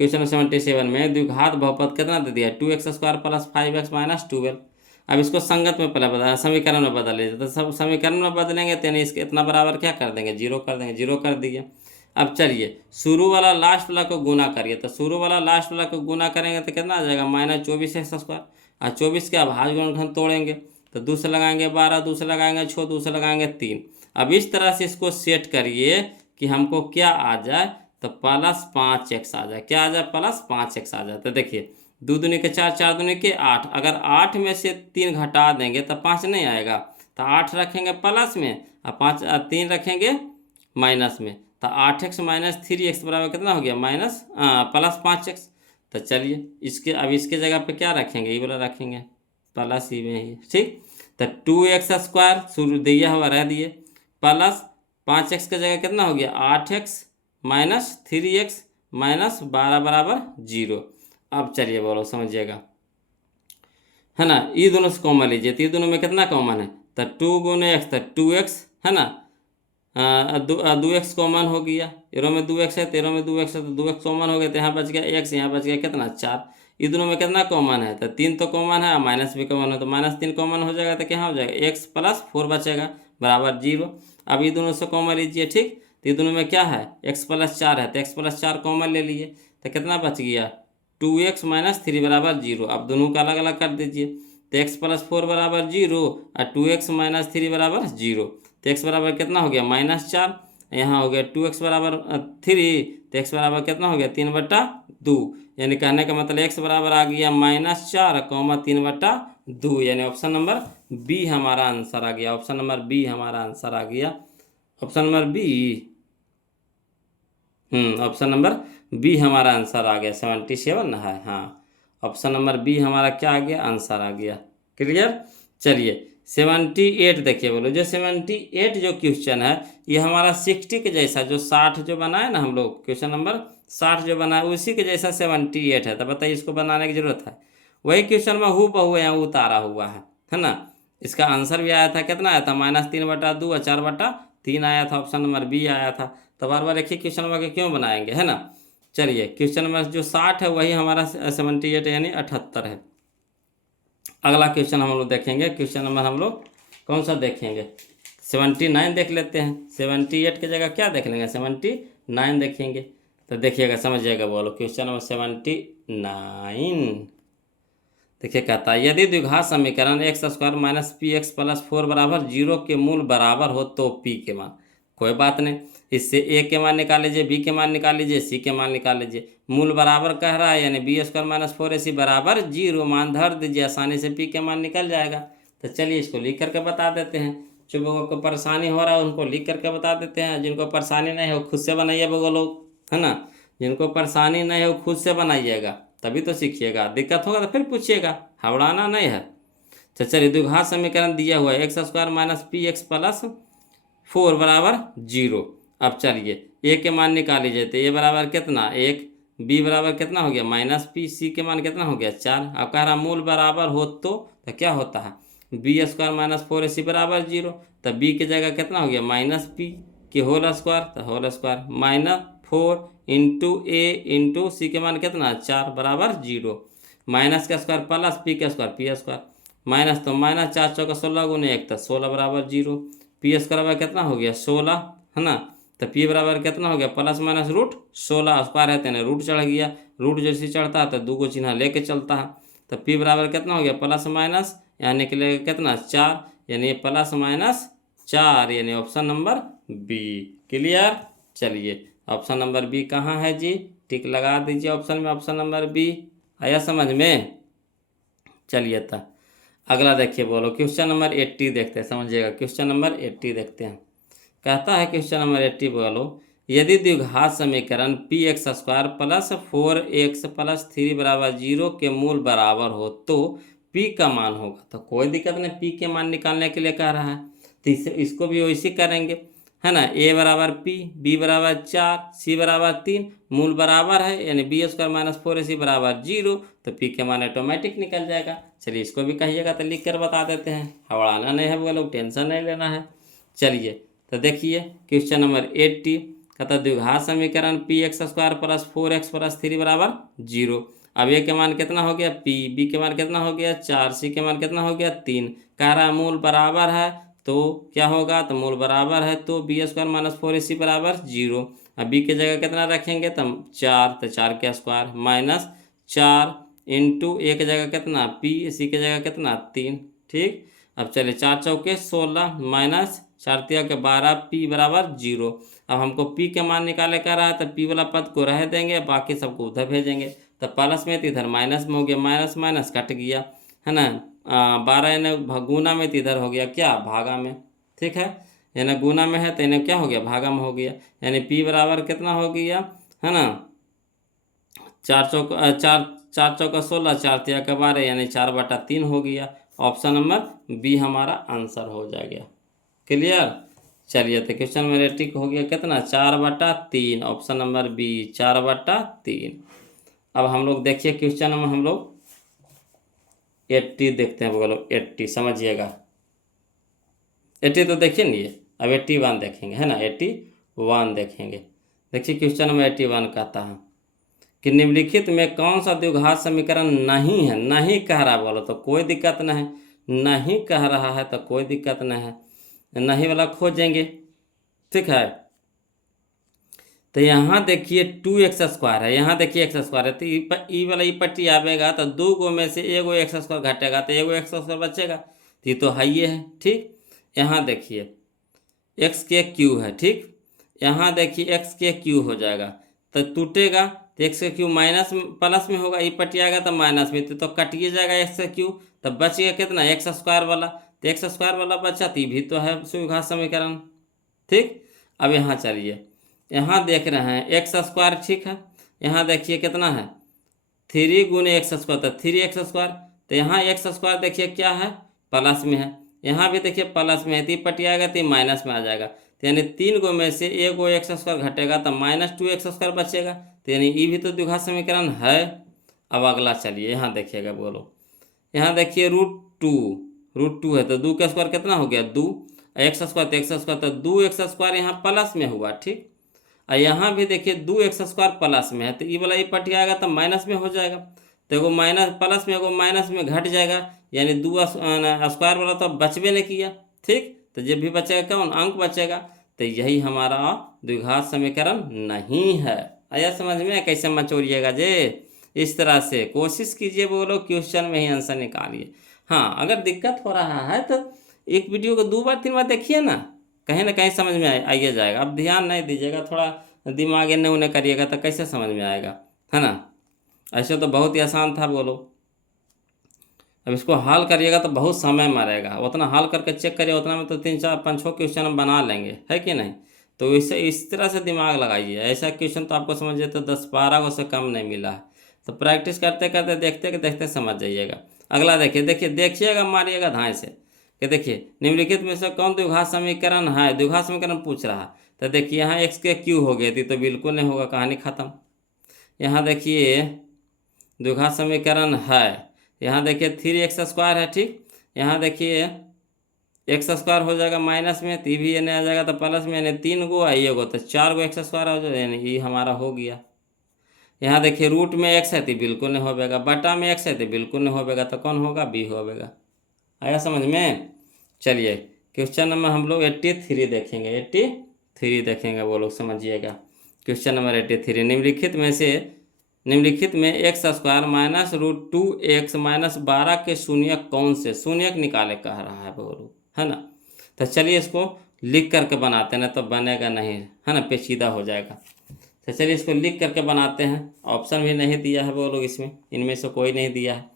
क्वेश्चन नंबर 77 में द्विघात बहुपद कितना दे दिया, 2x² प्लस 5x माइनस 12। अब इसको संगत में पहले बता, समीकरण में बदल लीजिए, तो सब समीकरण में बदलेंगे तो यानी इसके इतना बराबर क्या कर देंगे, 0 कर देंगे, 0 कर दिए। अब चलिए शुरू वाला लास्ट वाला को गुना करिए, तो शुरू वाला लास्ट वाला को गुना करेंगे तो कितना आ जाएगा, -24x², और 24 के अभाज्य गुणनखंड तोड़ेंगे, तो 2 से लगाएंगे 12, 2 से लगाएंगे 6, 2 से लगाएंगे 3। अब इस तरह से इसको सेट करिए कि हमको क्या आ जाए, तो +5x आ जाए, क्या आ जाए, +5x आ जाए। तो देखिए 2 दूनी के 4, 4 दूनी के 8, अगर 8 में से 3 घटा देंगे तो 5 नहीं आएगा, तो 8 रखेंगे प्लस में और 3 रखेंगे माइनस में, तो 8x माइनस 3x बराबर कितना हो गया, +5x। तो चलिए इसके अब इसके जगह पे क्या रखेंगे, ये वाला रखेंगे, प्लस ही में ही, ठीक। तो 2x² शुरू दिया हुआ रह दिए, प्लस 5x की जगह कितना हो गया, 8x माइनस 3x माइनस 12 बराबर 0। अब चलिए बोलो समझिएगा, है ना। ये दोनों से कॉमन लीजिए, तो ये दोनों में कितना कॉमन है, तो 2 गुने x, तो 2x, है ना। 2x कॉमन हो गया, एरो में 2x है, तेरह में 2x है, तो 2x कॉमन हो गया, तो यहाँ बच गया x, यहाँ बच गया कितना 4। ये दोनों में कितना कॉमन है, तो 3 तो कॉमन है, माइनस भी कॉमन है, तो -3 कॉमन हो जाएगा, तो क्या हो जाएगा, x + 4 बचेगा बराबर 0। अब ये दोनों से कॉमन लीजिए, ठीक। तो ये दोनों में क्या है, x + 4 है, तो x + 4 कॉमन ले लिए, तो कितना बच गया, 2x - 3 बराबर 0। अब दोनों का अलग अलग कर दीजिए, तो x + 4 बराबर 0 और 2x - 3 बराबर 0, तो x बराबर कितना हो गया, -4। यहाँ हो गया 2x बराबर 3, तो x बराबर कितना हो गया, 3/2, यानी कहने का मतलब x बराबर आ गया -4, 3/2, यानी ऑप्शन नंबर बी हमारा आंसर आ गया, ऑप्शन नंबर बी हमारा आंसर आ गया, option number B. Option number B हमारा आंसर आ गया, 77 है, हाँ। ऑप्शन नंबर बी हमारा क्या आ गया, आंसर आ गया। क्लियर। चलिए 78 देखिए बोलो, जो 78 जो क्वेश्चन है, ये हमारा 60 के जैसा, जो 60 जो बनाए ना हम लोग, क्वेश्चन नंबर 60 जो बनाए उसी के जैसा 78 है। तो बताइए इसको बनाने की जरूरत है, वही क्वेश्चन में हूबहू यहाँ उतारा हुआ है ना। इसका आंसर भी आया था, कितना आया था, -3/2 और 4/3 आया था, ऑप्शन नंबर बी आया था। तो बार बार एक ही क्वेश्चन नंबर के क्यों बनाएंगे, है ना। चलिए क्वेश्चन नंबर जो 60 है वही हमारा 78 यानी 78 है। अगला क्वेश्चन हम लोग देखेंगे, क्वेश्चन नंबर हम लोग कौन सा देखेंगे, 79 देख लेते हैं। 78 की जगह क्या देख लेंगे, 79 देखेंगे। तो देखिएगा समझिएगा बोलो, क्वेश्चन नंबर 79 देखिए कहता है, यदि द्विघात समीकरण x² - px + 4 बराबर 0 के मूल बराबर हो तो p के मान, कोई बात नहीं, इससे a के मान निकाल लीजिए, b के मान निकाल लीजिए, c के मान निकाल लीजिए। मूल बराबर कह रहा है यानी b² - 4ac बराबर 0 मान धर दीजिए, आसानी से p के मान निकल जाएगा। तो चलिए इसको लिख करके बता देते हैं। जो लोगों को परेशानी हो रहा है उनको लिख करके बता देते हैं, जिनको परेशानी नहीं हो खुद से बनाइए वो लोग, है ना। जिनको परेशानी नहीं हो खुद से बनाइएगा, तभी तो सीखिएगा। दिक्कत होगा तो फिर पूछिएगा, हवड़ाना नहीं है। तो चलिए द्विघात समीकरण दिया हुआ है, x² - px + 4 बराबर 0। अब चलिए a के मान निकाल लीजिए, तो a बराबर कितना 1, b बराबर कितना हो गया -p, c के मान कितना हो गया 4। अब कह रहा मूल बराबर हो तो क्या होता है, b² - 4ac बराबर 0, तो b की जगह कितना हो गया -p, कि होल स्क्वायर, तो होल स्क्वायर माइनस 4 इंटू ए इंटू सी के मान कितना 4 बराबर 0, माइनस का स्क्वायर प्लस पी का स्क्वायर पी स्क्वायर माइनस, तो माइनस 4 चौका 16 गुने 1 तो 16 बराबर 0, पी स्क्वायर बराबर कितना हो गया 16 है ना, तो पी बराबर कितना हो गया प्लस माइनस रूट 16 स्क्वायर है तो रूट चढ़ गया, रूट जैसे चढ़ता है तो 2 को चिन्ह लेके चलता है, तो पी बराबर कितना हो गया प्लस माइनस, यहाँ निकलेगा कितना 4, यानी प्लस माइनस 4, यानी ऑप्शन नंबर बी। क्लियर। चलिए ऑप्शन नंबर बी कहाँ है जी, टिक लगा दीजिए ऑप्शन में, ऑप्शन नंबर बी। आया समझ में। चलिए था अगला देखिए, बोलो क्वेश्चन नंबर 80 देखते हैं, समझिएगा क्वेश्चन नंबर 80 देखते हैं। कहता है क्वेश्चन नंबर 80, बोलो यदि द्विघात समीकरण P x square plus 4x plus 3 बराबर 0 के मूल बराबर हो तो पी का मान होगा। तो कोई दिक्कत नहीं, पी के मान निकालने के लिए कह रहा है, तो इसको भी वैसे करेंगे है ना, ए बराबर पी, बी बराबर 4, सी बराबर 3, मूल बराबर है यानी बी स्क्वायर माइनस 4ac बराबर 0, तो पी के मान ऑटोमेटिक निकल जाएगा। चलिए इसको भी कहिएगा तो लिख कर बता देते हैं, हवड़ाना नहीं है, वो लोग टेंशन नहीं लेना है। चलिए तो देखिए क्वेश्चन नंबर 80 कहता द्विघात समीकरण P x square plus 4x plus 3 बराबर 0। अब ए के मान कितना हो गया पी, बी के मान कितना हो गया 4, सी के मान कितना हो गया 3, कह रहा है मूल बराबर है तो क्या होगा, तो मूल बराबर है तो बी स्क्वायर माइनस 4ac बराबर 0। अब बी की जगह कितना रखेंगे तो 4, तो 4 के स्क्वायर माइनस 4 इंटू ए की जगह कितना पी, सी की जगह कितना 3। ठीक, अब चलिए 4 चौके 16 माइनस 4 तिया के 12, पी बराबर 0। अब हमको पी के मान निकाले कर रहा है तो पी वाला पद को रह देंगे, बाकी सबको उधर भेजेंगे, तो प्लस में तो इधर माइनस में हो गया, माइनस माइनस कट गया है ना, 12 यानी गुना में तो इधर हो गया क्या भागा में। ठीक है, यानी गुना में है तो इन्हें क्या हो गया भागा में हो गया, यानी पी बराबर कितना हो गया है ना 4 चौका 16, 4 तिया का 12 यानी 4/3 हो गया। ऑप्शन नंबर बी हमारा आंसर हो जाएगा। क्लियर। चलिए तो क्वेश्चन मेरे टिक हो गया कितना 4/3, ऑप्शन नंबर बी 4/3। अब हम लोग देखिए क्वेश्चन में हम लोग 80 देखते हैं, बोलो 80 समझिएगा। 80 तो देखिए नहीं है, अब 81 देखेंगे है ना, 81 देखेंगे। देखिए क्वेश्चन में 81 कहता है कि निम्नलिखित में कौन सा द्विघात समीकरण नहीं है, नहीं कह रहा बोलो तो कोई दिक्कत नहीं, नहीं कह रहा है तो कोई दिक्कत नहीं है, नहीं वाला खोजेंगे। ठीक है, तो यहाँ देखिए 2x स्क्वायर है, यहाँ देखिए एक्स स्क्वायर है, तो ई वाला ई पट्टी आवेगा तो 2 गो में से एगो एक्स स्क्वायर घटेगा तो एगो एक्स स्क्वायर बचेगा, तो ये तो है ये है। ठीक, यहाँ देखिए एक्स के क्यू है, ठीक, यहाँ देखिए एक्स के क्यू हो जाएगा तो टूटेगा, तो एक्स के क्यू माइनस प्लस में होगा, ई पट्टी आएगा तो माइनस में, तो कटिए जाएगा एक्स के क्यू, तो बच गया कितना एक्स स्क्वायर वाला, तो एक्स स्क्वायर वाला बचा तो भी तो है द्विघात समीकरण। ठीक, अब यहाँ चलिए, यहाँ देख रहे हैं एक्स स्क्वायर, ठीक है, यहाँ देखिए कितना है 3 गुने एक्स स्क्वायर, तो 3x स्क्वायर, तो यहाँ एक्स स्क्वायर देखिए क्या है प्लस में है, यहाँ भी देखिए प्लस में है, तो पट्टी आएगा तो माइनस में आ जाएगा, तो यानी 3 गो में से एगो एक्स स्क्वायर घटेगा तो -2x स्क्वायर बचेगा, तो यानी ये भी तो द्विघात समीकरण है। अब अगला चलिए यहाँ देखिएगा, बोलो यहाँ देखिए √2 है तो 2 का स्क्वायर कितना हो गया 2, एक्स स्क्वायर तो एक्स स्क्वायर, तो 2x स्क्वायर यहाँ प्लस में हुआ। ठीक, और यहाँ भी देखिए 2x स्क्वायर प्लस में है, तो ये वाला ये पट्टी आएगा तो माइनस में हो जाएगा, तो एगो माइनस प्लस में एगो माइनस में घट जाएगा, यानी 2 स्क्वायर वाला तो बचबे नहीं किया। ठीक, तो जब भी बचेगा कौन अंक बचेगा, तो यही हमारा द्विघात समीकरण नहीं है। आया समझ में, कैसे मचोड़िएगा जे, इस तरह से कोशिश कीजिए, बोलो क्वेश्चन में ही आंसर निकालिए। हाँ, अगर दिक्कत हो रहा है तो एक वीडियो को 2 बार 3 बार देखिए ना, कहीं ना कहीं समझ में आइए जाएगा। अब ध्यान नहीं दीजिएगा, थोड़ा दिमाग इन्हें उन्हें करिएगा तो कैसे समझ में आएगा, है ना। ऐसे तो बहुत ही आसान था, बोलो अब इसको हल करिएगा तो बहुत समय मारेगा, उतना हल करके चेक करिए, उतना में तो 3 4 5 6 क्वेश्चन हम बना लेंगे, है कि नहीं। तो इसे इस तरह से दिमाग लगाइए, ऐसा क्वेश्चन तो आपको समझिए तो 10-12 को से कम नहीं मिला है, तो प्रैक्टिस करते करते देखते देखते समझ जाइएगा। अगला देखिएगा मारिएगा धाए से कि देखिए निम्नलिखित में से कौन द्विघात समीकरण है, द्विघात समीकरण पूछ रहा है, तो देखिए यहाँ एक्स के क्यू हो गई थी तो बिल्कुल नहीं होगा, कहानी खत्म। यहाँ देखिए द्विघात समीकरण है, यहाँ देखिए 3x स्क्वायर है, ठीक, यहाँ देखिए एक्स स्क्वायर हो जाएगा माइनस में, तो ये भी यानी आ जाएगा तो प्लस में, यानी 3 गो ये गो तो 4 गो एक्स स्क्वायर हो जाएगा, यानी ये हमारा हो गया। यहाँ देखिए रूट में एक्स है तो बिल्कुल नहीं होगा, बटा में एक्स है तो बिल्कुल नहीं होगा, तो कौन होगा, बी होगा। आया समझ में। चलिए क्वेश्चन नंबर हम लोग 83 देखेंगे, 83 देखेंगे, वो लोग समझिएगा। क्वेश्चन नंबर 83, निम्नलिखित में x square minus root 2x minus 12 के शून्यक कौन से शून्यक निकाले कह रहा है वो लोग, है ना। तो चलिए इसको लिख करके बनाते हैं, ना तो बनेगा नहीं, है ना, पेचीदा हो जाएगा। तो चलिए इसको लिख करके बनाते हैं। ऑप्शन भी नहीं दिया है वो लोग इसमें, इनमें से कोई नहीं दिया है।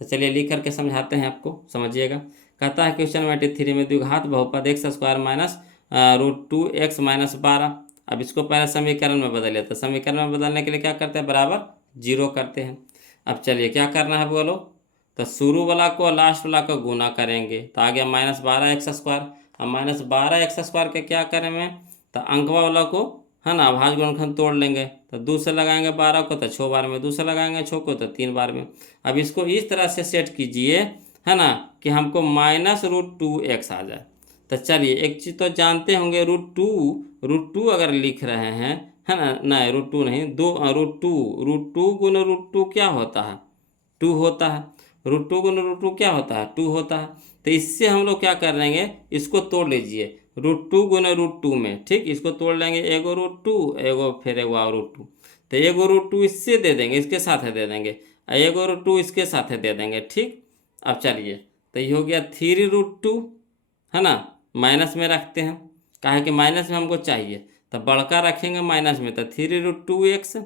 तो चलिए लिख करके समझाते हैं आपको, समझिएगा। कहता है क्वेश्चन नंबर 83 में द्विघात बहुपद x square minus root 2x minus 12। अब इसको पहले समीकरण में बदलिए, तो समीकरण में बदलने के लिए क्या करते हैं, बराबर 0 करते हैं। अब चलिए क्या करना है बोलो, तो शुरू वाला को लास्ट वाला को गुना करेंगे, तो आ गया -12x²। अब -12x² के क्या करेंगे, तो अंकवा वाला को, है ना, अभाज्य गुणनखंड तोड़ लेंगे, तो 2 से लगाएंगे 12 को तो 6 बार में, 2 से लगाएंगे 6 को तो 3 बार में। अब इसको इस तरह से सेट कीजिए, है ना, कि हमको -√2x आ जाए। तो चलिए एक चीज़ तो जानते होंगे, √2 अगर लिख रहे हैं, है ना, नहीं √2 नहीं, √2 गुना √2 क्या होता है, 2 होता है। √2 गुना √2 क्या होता है, 2 होता है। तो इससे हम लोग क्या कर लेंगे, इसको तोड़ लीजिए, √2 गुना √2 में, ठीक, इसको तोड़ लेंगे, एगो √2 एगो फिर एगो √2, तो एगो √2 इससे दे देंगे, इसके साथ दे देंगे, एगो √2 इसके साथ दे देंगे, ठीक। अब चलिए, तो ये हो गया 3√2, है ना, माइनस में रखते हैं, काहे कि माइनस में हमको चाहिए, तो बड़का रखेंगे माइनस में, तो 3√2x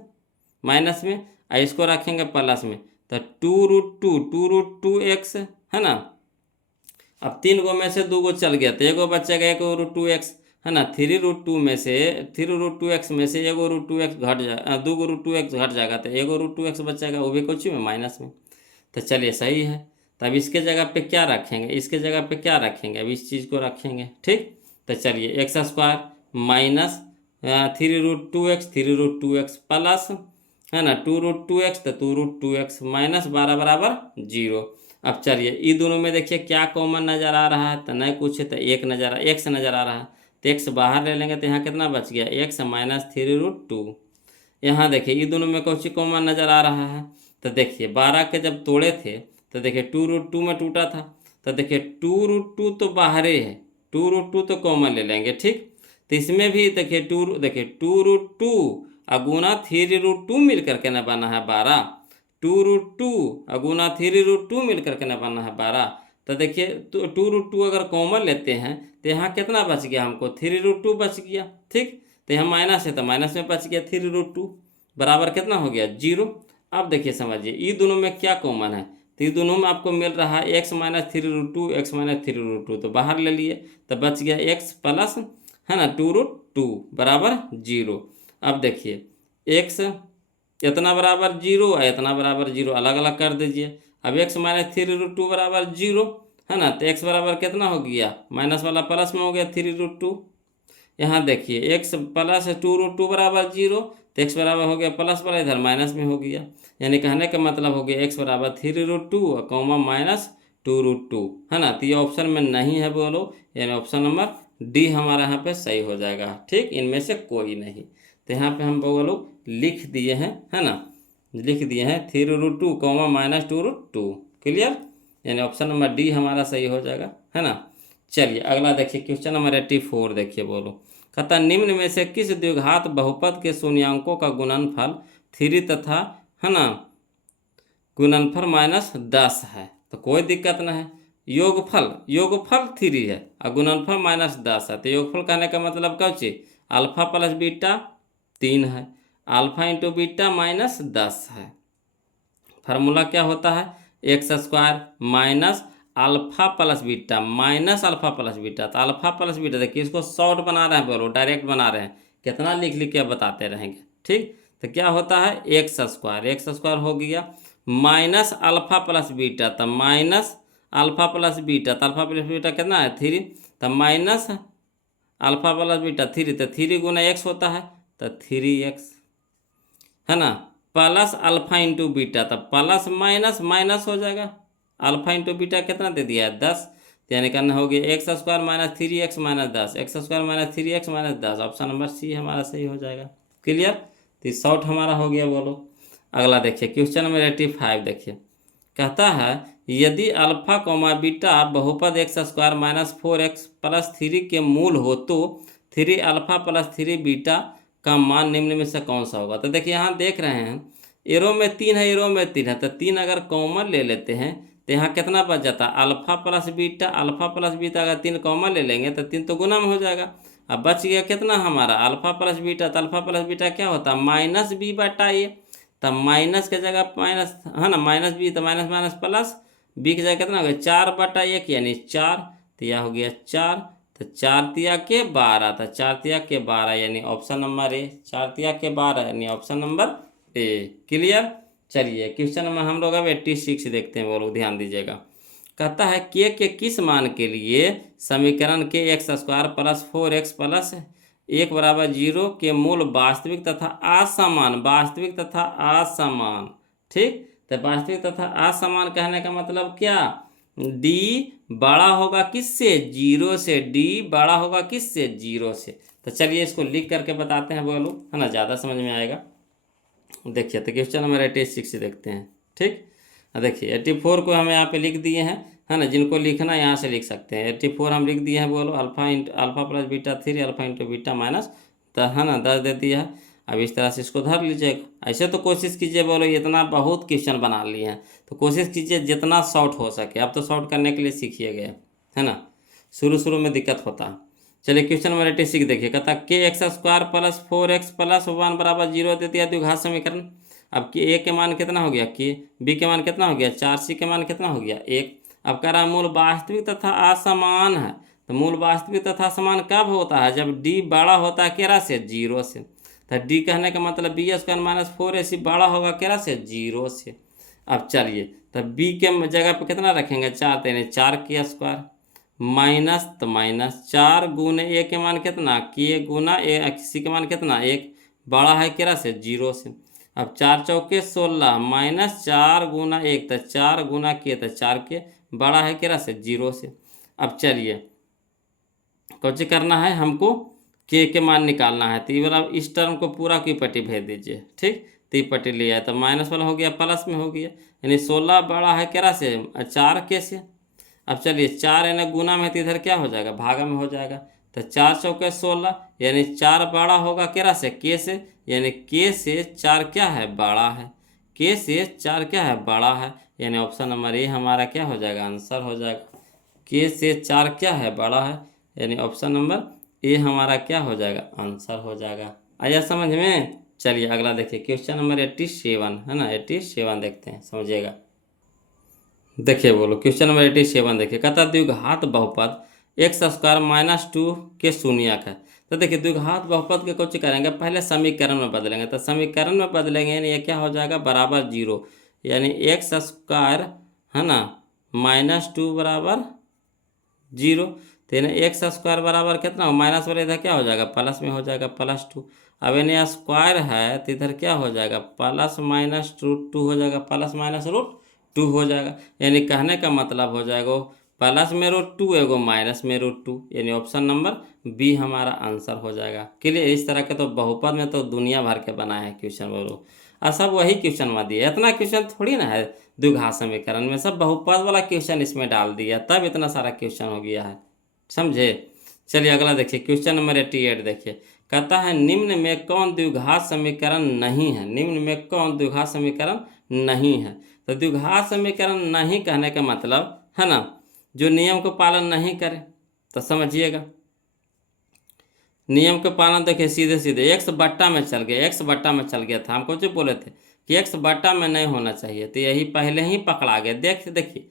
माइनस में, और इसको रखेंगे प्लस में, तो 2√2x, है ना। अब 3 गो में से 2 गो चल गया, तो एगो बचेगा, एगो √2x, है ना। 3√2 में से 3√2x में से एगो √2x घट जाए, 2 गो √2x घट जाएगा, तो एगो √2x बचेगा, वो भी कुछ में माइनस में। तो चलिए सही है। तो अब इसके जगह पे क्या रखेंगे, इसके जगह पे क्या रखेंगे, अब इस चीज़ को रखेंगे, ठीक। तो चलिए x² माइनस 3√2x प्लस, है ना, 2√2x तो 2√2x माइनस 12 बराबर 0। अब चलिए ये दोनों में देखिए क्या कॉमन नज़र आ रहा है, तो नहीं कुछ है, तो एक x नज़र आ रहा है, तो x बाहर ले लेंगे, तो यहाँ कितना बच गया, x माइनस 3√2। यहाँ देखिए ये दोनों में कुछ कॉमन नज़र आ रहा है, तो देखिए 12 के जब तोड़े थे, तो देखिए 2√2 में टूटा था, तो देखिए 2√2 तो बाहर है, 2√2 तो कॉमन ले लेंगे, ठीक। तो इसमें भी देखिए 2√2 अगुना 3√2 मिल करके न बना है 12, 2√2 अगुना 3√2 मिल करके न बना है 12। तो देखिए 2√2 अगर कॉमन लेते हैं, तो यहाँ कितना बच गया, हमको 3√2 बच गया, ठीक। तो यहाँ माइनस है, तो माइनस में बच गया 3√2, बराबर कितना हो गया, 0। अब देखिए समझिए ये दोनों में क्या कॉमन है, तो ये दोनों में आपको मिल रहा है x माइनस 3√2 तो बाहर ले लिए, तो बच गया x प्लस, है ना, 2√2 बराबर 0। अब देखिए x इतना बराबर 0 और इतना बराबर 0 अलग अलग कर दीजिए। अब x माइनस 3√2 बराबर 0, है ना, तो x बराबर कितना हो गया, माइनस वाला प्लस में हो गया 3√2। यहाँ देखिए x प्लस 2√2 बराबर 0, तो x बराबर हो गया प्लस वाला इधर माइनस में हो गया, यानी कहने का मतलब हो गया x बराबर 3√2 और कॉमा माइनस 2√2, है ना। तो ये ऑप्शन में नहीं है बोलो, यानी ऑप्शन नंबर डी हमारा यहाँ पे सही हो जाएगा, ठीक, इनमें से कोई नहीं। तो यहाँ पे हम बोलो लिख दिए हैं, है ना, लिख दिए हैं 3√2 कॉमा माइनस 2√2, क्लियर, यानी ऑप्शन नंबर डी हमारा सही हो जाएगा, है ना। चलिए अगला देखिए क्वेश्चन नंबर 84 देखिए, बोलो कहता निम्न में से किस द्विघात बहुपद के शून्यांकों का गुणनफल 3 तथा, है ना, गुणनफल -10 है, तो कोई दिक्कत ना है। योगफल 3 है और गुणनफल -10 है, तो योगफल कहने का मतलब क्या चीज, अल्फा प्लस बीटा 3 है, अल्फा इंटू बीटा -10 है। फार्मूला क्या होता है, x² minus alpha plus beta minus alpha plus beta, तो अल्फा प्लस बीटा देखिए इसको शॉर्ट बना रहे हैं, बोलो डायरेक्ट बना रहे हैं, कितना लिख लिख के बताते रहेंगे, ठीक। तो क्या होता है x² हो गया माइनस अल्फा प्लस बीटा, तो माइनस अल्फा प्लस बीटा, तो अल्फा प्लस बीटा कितना है 3, तो माइनस अल्फा प्लस बीटा 3, तो 3 गुना x होता है, तो 3x, है ना, प्लस अल्फा इंटू बीटा, तो प्लस माइनस माइनस हो जाएगा, अल्फा इंटू बीटा कितना दे दिया है 10, तो यानी करना हो गया x square minus 3x minus 10, x square minus 3x minus 10, option number C हमारा सही हो जाएगा। क्लियर, तो शॉर्ट हमारा हो गया। बोलो अगला देखिए क्वेश्चन नंबर 85 देखिए, कहता है यदि अल्फा कोमा बीटा बहुपद x square minus 4x plus 3 के मूल हो तो 3 अल्फा प्लस 3 बीटा का मान निम्न में से कौन सा होगा। तो देखिए यहाँ देख रहे हैं एरो में 3 है, एरो में 3 है, तो 3 अगर कॉमन ले लेते हैं तो यहाँ कितना बच जाता है alpha plus beta, alpha plus beta अगर 3 कॉमन ले लेंगे तो 3 तो गुना में हो जाएगा। अब बच गया कितना हमारा अल्फा प्लस बीटा, तो अल्फा प्लस बीटा क्या होता है माइनस बी बटा ए, तब माइनस के जगह माइनस है ना, माइनस बी तो माइनस माइनस प्लस बी की जगह कितना हो गया 4/1 यानी 4, तो यह हो गया 4, तो 4 तिया के 12, तो 4 तिया के 12 यानी ऑप्शन नंबर ए, 4 तिया के 12 यानी ऑप्शन नंबर ए। क्लियर, चलिए क्वेश्चन नंबर हम लोग अब 86 देखते हैं। बोलो ध्यान दीजिएगा, कहता है के किस मान के लिए समीकरण के x square plus 4x plus 1 बराबर 0 के मूल वास्तविक तथा असमान, वास्तविक तथा असमान, ठीक, तो वास्तविक तथा असमान कहने का मतलब क्या, d बड़ा होगा किससे 0 से, d बड़ा होगा किससे 0 से। तो चलिए इसको लिख करके बताते हैं, बोलो है ना, ज़्यादा समझ में आएगा। देखिए तो क्वेश्चन नंबर 86 देखते हैं। ठीक, देखिए 84 को हम यहाँ पे लिख दिए हैं, है ना, जिनको लिखना यहाँ से लिख सकते हैं। 84 हम लिख दिए हैं। बोलो alpha plus beta 3 alpha into beta minus, तो है ना 10 दे दिया है। अब इस तरह से इसको धर लीजिएगा। ऐसे तो कोशिश कीजिए, बोलो इतना बहुत क्वेश्चन बना लिए हैं तो कोशिश कीजिए जितना शॉर्ट हो सके। अब तो शॉर्ट करने के लिए सीखिए गए, है ना, शुरू में दिक्कत होता है। चलिए क्वेश्चन नंबर 86 देखिए, कहता के x square plus 4x plus 1 बराबर 0 दे दिया द्विघात समीकरण। अब के ए के मान कितना हो गया, के बी के मान कितना हो गया 4, सी के मान कितना हो गया 1। अब कह रहा है मूल वास्तविक तथा असमान है, तो मूल वास्तविक तथा समान कब होता है, जब डी बड़ा होता है केरा से 0 से। तो डी कहने का मतलब बी स्क्वायर माइनस 4ac बड़ा होगा केरा से 0 से। अब चलिए तो बी के जगह पे कितना रखेंगे 4, तो यानी 4 के स्क्वायर माइनस, तो माइनस 4 गुने ए के मान कितना के गुना ए, सी के मान कितना 1 बड़ा है केरा से 0 से। अब 4 चौके 16 माइनस 4 गुना 1, तो 4 गुना के, तो 4 के बड़ा है केरा से 0 से। अब चलिए कुछ करना है हमको, के मान निकालना है, तो ये वाला इस टर्म को पूरा की पट्टी भेज दीजिए। ठीक, तो ये पट्टी लिया है तो माइनस वाला हो गया प्लस में हो गया, यानी 16 बड़ा है केरा से 4 के से। अब चलिए 4 यानी गुना में, तो इधर क्या हो जाएगा भागा में हो जाएगा, तो 4 चौके 16 यानी 4 बड़ा होगा केरा से के से, यानी के से 4 क्या है बड़ा है, के से 4 क्या है बड़ा है, यानी ऑप्शन नंबर ए हमारा क्या हो जाएगा आंसर हो जाएगा। के से 4 क्या है बड़ा है, यानी ऑप्शन नंबर ए हमारा क्या हो जाएगा आंसर हो जाएगा। आया समझ में। चलिए अगला देखिए क्वेश्चन नंबर 87 है ना, 87 देखते हैं, समझिएगा। देखिए बोलो क्वेश्चन नंबर 87 देखिए, कहता द्विघात बहुपद एक्स स्क्वायर माइनस 2 के शून्यक है। तो देखिए द्विघात बहुपद के कुछ करेंगे, पहले समीकरण में बदलेंगे, तो समीकरण में बदलेंगे यानी ये क्या हो जाएगा बराबर 0, यानी एक्स स्क्वायर है ना माइनस 2 बराबर 0, तो यानी एक्स स्क्वायर बराबर कितना हो माइनस वाले इधर क्या हो जाएगा प्लस में हो जाएगा +2। अब यानी स्क्वायर है तो इधर क्या हो जाएगा प्लस माइनस √2 हो जाएगा, प्लस माइनस √2 हो जाएगा। यानी कहने का मतलब हो जाएगा प्लस में √2 एगो माइनस में √2, यानी ऑप्शन नंबर बी हमारा आंसर हो जाएगा। क्लियर, इस तरह के तो बहुपद में तो दुनिया भर के बनाए हैं क्वेश्चन, बोलो और सब वही क्वेश्चन में दिए। इतना क्वेश्चन थोड़ी ना है द्विघात समीकरण में, सब बहुपद वाला क्वेश्चन इसमें डाल दिया तब इतना सारा क्वेश्चन हो गया है, समझे। चलिए अगला देखिए क्वेश्चन नंबर 88 देखिए, कहता है निम्न में कौन द्विघात समीकरण नहीं है, निम्न में कौन द्विघात समीकरण नहीं है। तो द्विघात समीकरण नहीं कहने का मतलब है ना जो नियम को पालन नहीं करे, तो समझिएगा नियम के पालन देखिए सीधे सीधे एक्स बट्टा में चल गया, एक्स बट्टा में चल गया था, हमको जो बोले थे कि एक्स बट्टा में नहीं होना चाहिए, तो यही पहले ही पकड़ा गया। देखिए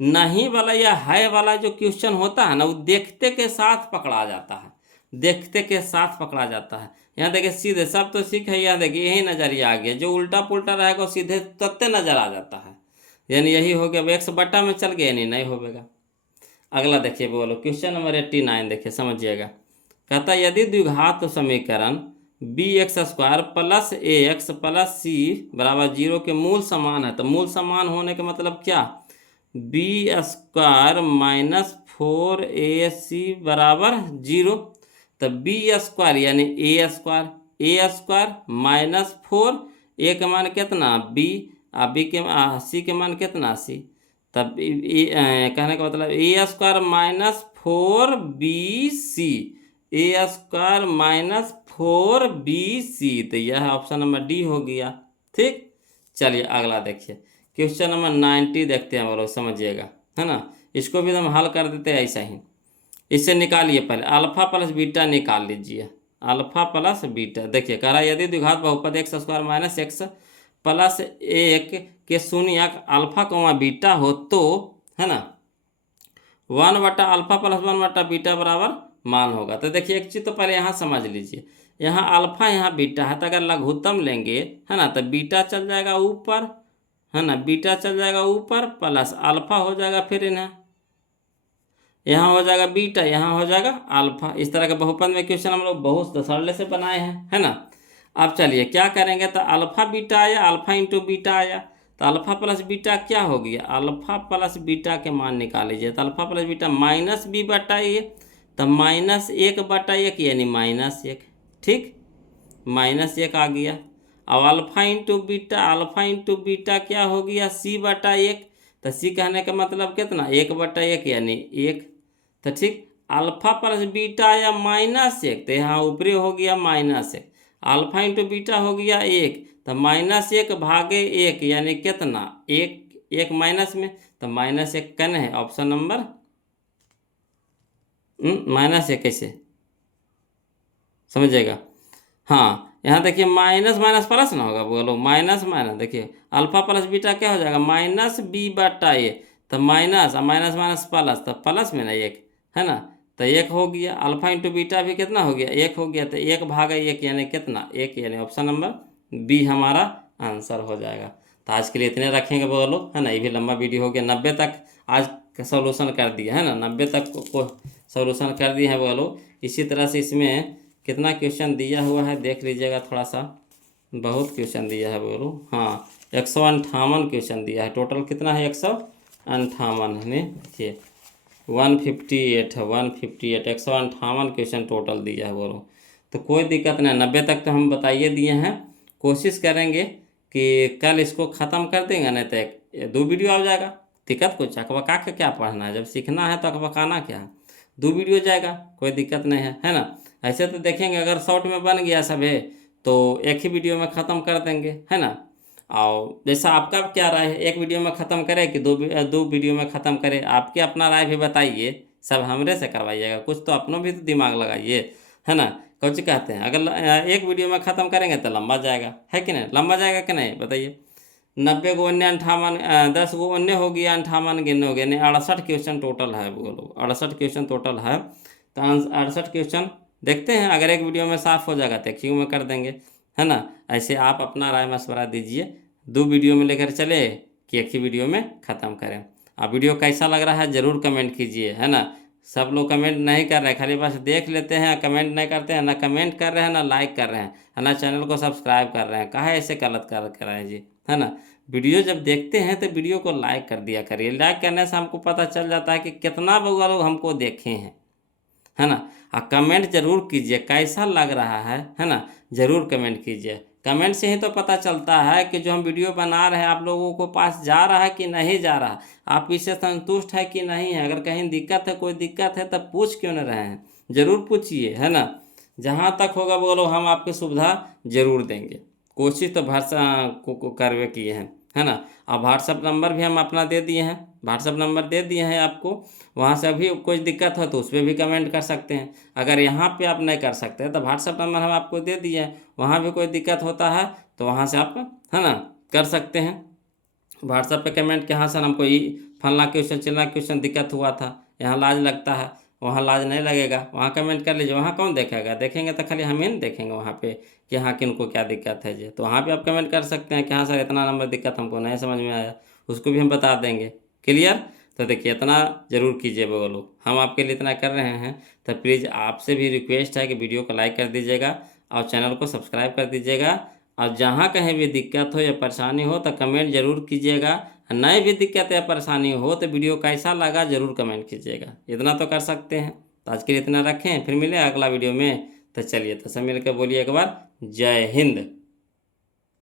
नहीं वाला या है वाला जो क्वेश्चन होता है ना वो देखते के साथ पकड़ा जाता है, देखते के साथ पकड़ा जाता है। यहाँ देखिए सीधे सब तो सीख है, यहाँ देखिए यही नज़रिया आ गया, जो उल्टा पुल्टा रहेगा सीधे तत्ते नजर आ जाता है, यानी यही हो गया एक्स बट्टा में चल गया यानी नहीं होगा। अगला देखिए बोलो क्वेश्चन नंबर 89 देखिए, समझिएगा। कहता यदि द्विघात समीकरण बी एक्स स्क्वायर प्लस ए एक्स प्लस सी बराबर 0 के मूल समान है, तो मूल समान होने का मतलब क्या, बी स्क्वायर माइनस 4ac बराबर 0। तो बी स्क्वायर यानी ए स्क्वायर माइनस 4, ए का मान कितना बी, बी के सी के मान कितना सी। तब कहने का मतलब ए स्क्वायर माइनस 4bc, ए स्क्वायर माइनस 4bc। तो यह ऑप्शन नंबर डी हो गया। ठीक, चलिए अगला देखिए क्वेश्चन नंबर 90 देखते हैं, बोलो समझिएगा, है ना। इसको भी हम हल कर देते हैं ऐसा ही। इससे निकालिए पहले अल्फा प्लस बीटा निकाल लीजिए। अल्फा प्लस बीटा देखिए कह रहा है यदि द्विघात बहुपद x square minus x plus 1 के शून्यक अल्फा कौमा बीटा हो तो, है ना, 1/अल्फा प्लस 1/बीटा बराबर मान होगा। तो देखिए एक चीज़ तो पहले यहाँ समझ लीजिए, यहाँ अल्फा यहाँ बीटा है, तो अगर लघुत्तम लेंगे, है ना, तो बीटा चल जाएगा ऊपर, है ना, बीटा चल जाएगा ऊपर प्लस अल्फा हो जाएगा, फिर इन्हें यहाँ हो जाएगा बीटा, यहाँ हो जाएगा अल्फा। इस तरह के बहुपद में क्वेश्चन हम लोग बहुत सरल से बनाए हैं, है ना। अब चलिए क्या करेंगे, तो अल्फा बीटा आया, अल्फा इंटू बीटा आया, तो अल्फा प्लस बीटा क्या हो गया, अल्फा प्लस बीटा के मान निकाल लीजिए। तो alpha plus beta minus B बटा ए, तो -1/1 यानी -1। ठीक, -1 आ गया। अब अल्फा इंटू बीटा क्या हो गया, c/1। तो सी कहने का मतलब कितना 1/1 यानी 1। तो ठीक, अल्फा प्लस बीटा आया -1, तो यहाँ ऊपरी हो गया -1, अल्फा इंटू बीटा हो गया 1, तो -1 भागे 1 यानी कितना 1, 1 माइनस में, तो -1 कन है ऑप्शन नंबर -1 कैसे समझिएगा। हाँ यहाँ देखिए माइनस माइनस प्लस ना होगा, बोलो माइनस माइनस, देखिए अल्फा प्लस बीटा क्या हो जाएगा -b/a, तो माइनस माइनस माइनस प्लस, तो प्लस में ना 1, है ना, तो 1 हो गया। अल्फा इंटू बीटा भी कितना हो गया 1 हो गया, तो 1 भागा 1 यानी कितना 1, यानी ऑप्शन नंबर बी हमारा आंसर हो जाएगा। तो आज के लिए इतने रखेंगे बोलो, है ना, ये भी लंबा वीडियो हो गया। 90 तक आज का सोल्यूशन कर दिया, है ना, 90 तक को सोल्यूशन कर दिया है बोलो। इसी तरह से इसमें कितना क्वेश्चन दिया हुआ है देख लीजिएगा थोड़ा सा, बहुत क्वेश्चन दिया है बोलो। हाँ 158 क्वेश्चन दिया है, टोटल कितना है 158 है, देखिए 158 है, 158 158 क्वेश्चन टोटल दिया है बोलो। तो कोई दिक्कत नहीं, 90 तक तो हम बताइए दिए हैं। कोशिश करेंगे कि कल इसको ख़त्म कर देंगे, नहीं तो 2 वीडियो आ जाएगा। दिक्कत कुछ अकबका के क्या पढ़ना है, जब सीखना है तो अकबकाना क्या है, 2 वीडियो जाएगा, कोई दिक्कत नहीं है ना। ऐसे तो देखेंगे अगर शॉर्ट में बन गया सब है तो एक ही वीडियो में ख़त्म कर देंगे, है ना। और जैसा आपका क्या राय है, एक वीडियो में ख़त्म करें कि दो वीडियो में ख़त्म करें, आपके अपना राय भी बताइए, सब हमरे से करवाइएगा, कुछ तो अपनों भी तो दिमाग लगाइए, है ना। कुछ कहते हैं अगर एक वीडियो में ख़त्म करेंगे तो लंबा जाएगा, है कि नहीं, लंबा जाएगा कि नहीं बताइए। 90 को 58 10 को 19 हो गया, 58 गिनने हो गया, यानी 68 क्वेश्चन टोटल है बोलो, 68 क्वेश्चन टोटल है। तो 68 क्वेश्चन देखते हैं, अगर एक वीडियो में साफ हो जाएगा तो एक ही में कर देंगे, है ना। ऐसे आप अपना राय मशवरा दीजिए, 2 वीडियो में लेकर चले कि एक ही वीडियो में ख़त्म करें। आप वीडियो कैसा लग रहा है ज़रूर कमेंट कीजिए, है ना। सब लोग कमेंट नहीं कर रहे हैं, खाली बस देख लेते हैं, कमेंट नहीं करते हैं, ना कमेंट कर रहे हैं ना लाइक कर रहे हैं, है ना, चैनल को सब्सक्राइब कर रहे हैं। कहाँ ऐसे गलत कर रहे हैं जी, है ना। वीडियो जब देखते हैं तो वीडियो को लाइक कर दिया करिए, लाइक करने से हमको पता चल जाता है कि कितना लोग हमको देखे हैं, है ना। और कमेंट जरूर कीजिए कैसा लग रहा है ना, ज़रूर कमेंट कीजिए। कमेंट से ही तो पता चलता है कि जो हम वीडियो बना रहे हैं आप लोगों को पास जा रहा है कि नहीं जा रहा, आप इससे संतुष्ट है कि नहीं है। अगर कहीं दिक्कत है, कोई दिक्कत है तब पूछ क्यों न रहे हैं, ज़रूर पूछिए, है ना। जहाँ तक होगा बोलो हम आपकी सुविधा ज़रूर देंगे, कोशिश तो भरसा को करवे किए हैं, है ना। अब व्हाट्सअप नंबर भी हम अपना दे दिए हैं, व्हाट्सअप नंबर दे दिए हैं आपको, वहाँ से अभी कोई दिक्कत हो तो उस पर भी कमेंट कर सकते हैं। अगर यहाँ पे आप नहीं कर सकते तो व्हाट्सअप नंबर हम आपको दे दिए हैं, वहाँ भी कोई दिक्कत होता है तो वहाँ से आप, है ना, कर सकते हैं। व्हाट्सअप पे कमेंट के हाँ सर हमको ये फलना क्वेश्चन चिलना क्वेश्चन दिक्कत हुआ था, यहाँ लाज लगता है, वहाँ लाज नहीं लगेगा, वहाँ कमेंट कर लीजिए। वहाँ कौन देखेगा, देखेंगे तो खाली हम ही नहीं देखेंगे वहाँ पे कि हाँ किनको क्या दिक्कत है जी। तो वहाँ पे आप कमेंट कर सकते हैं कि हाँ सर इतना नंबर दिक्कत हमको नहीं समझ में आया, उसको भी हम बता देंगे। क्लियर। तो देखिए इतना ज़रूर कीजिए बोलो, हम आपके लिए इतना कर रहे हैं। तो प्लीज़ आपसे भी रिक्वेस्ट है कि वीडियो को लाइक कर दीजिएगा और चैनल को सब्सक्राइब कर दीजिएगा। और जहाँ कहीं भी दिक्कत हो या परेशानी हो तो कमेंट ज़रूर कीजिएगा, नए भी दिक्कत या परेशानी हो तो वीडियो कैसा लगा ज़रूर कमेंट कीजिएगा। इतना तो कर सकते हैं। तो आज के लिए इतना रखें, फिर मिले अगला वीडियो में। तो चलिए तो सब मिलकर बोलिए एक बार जय हिंद।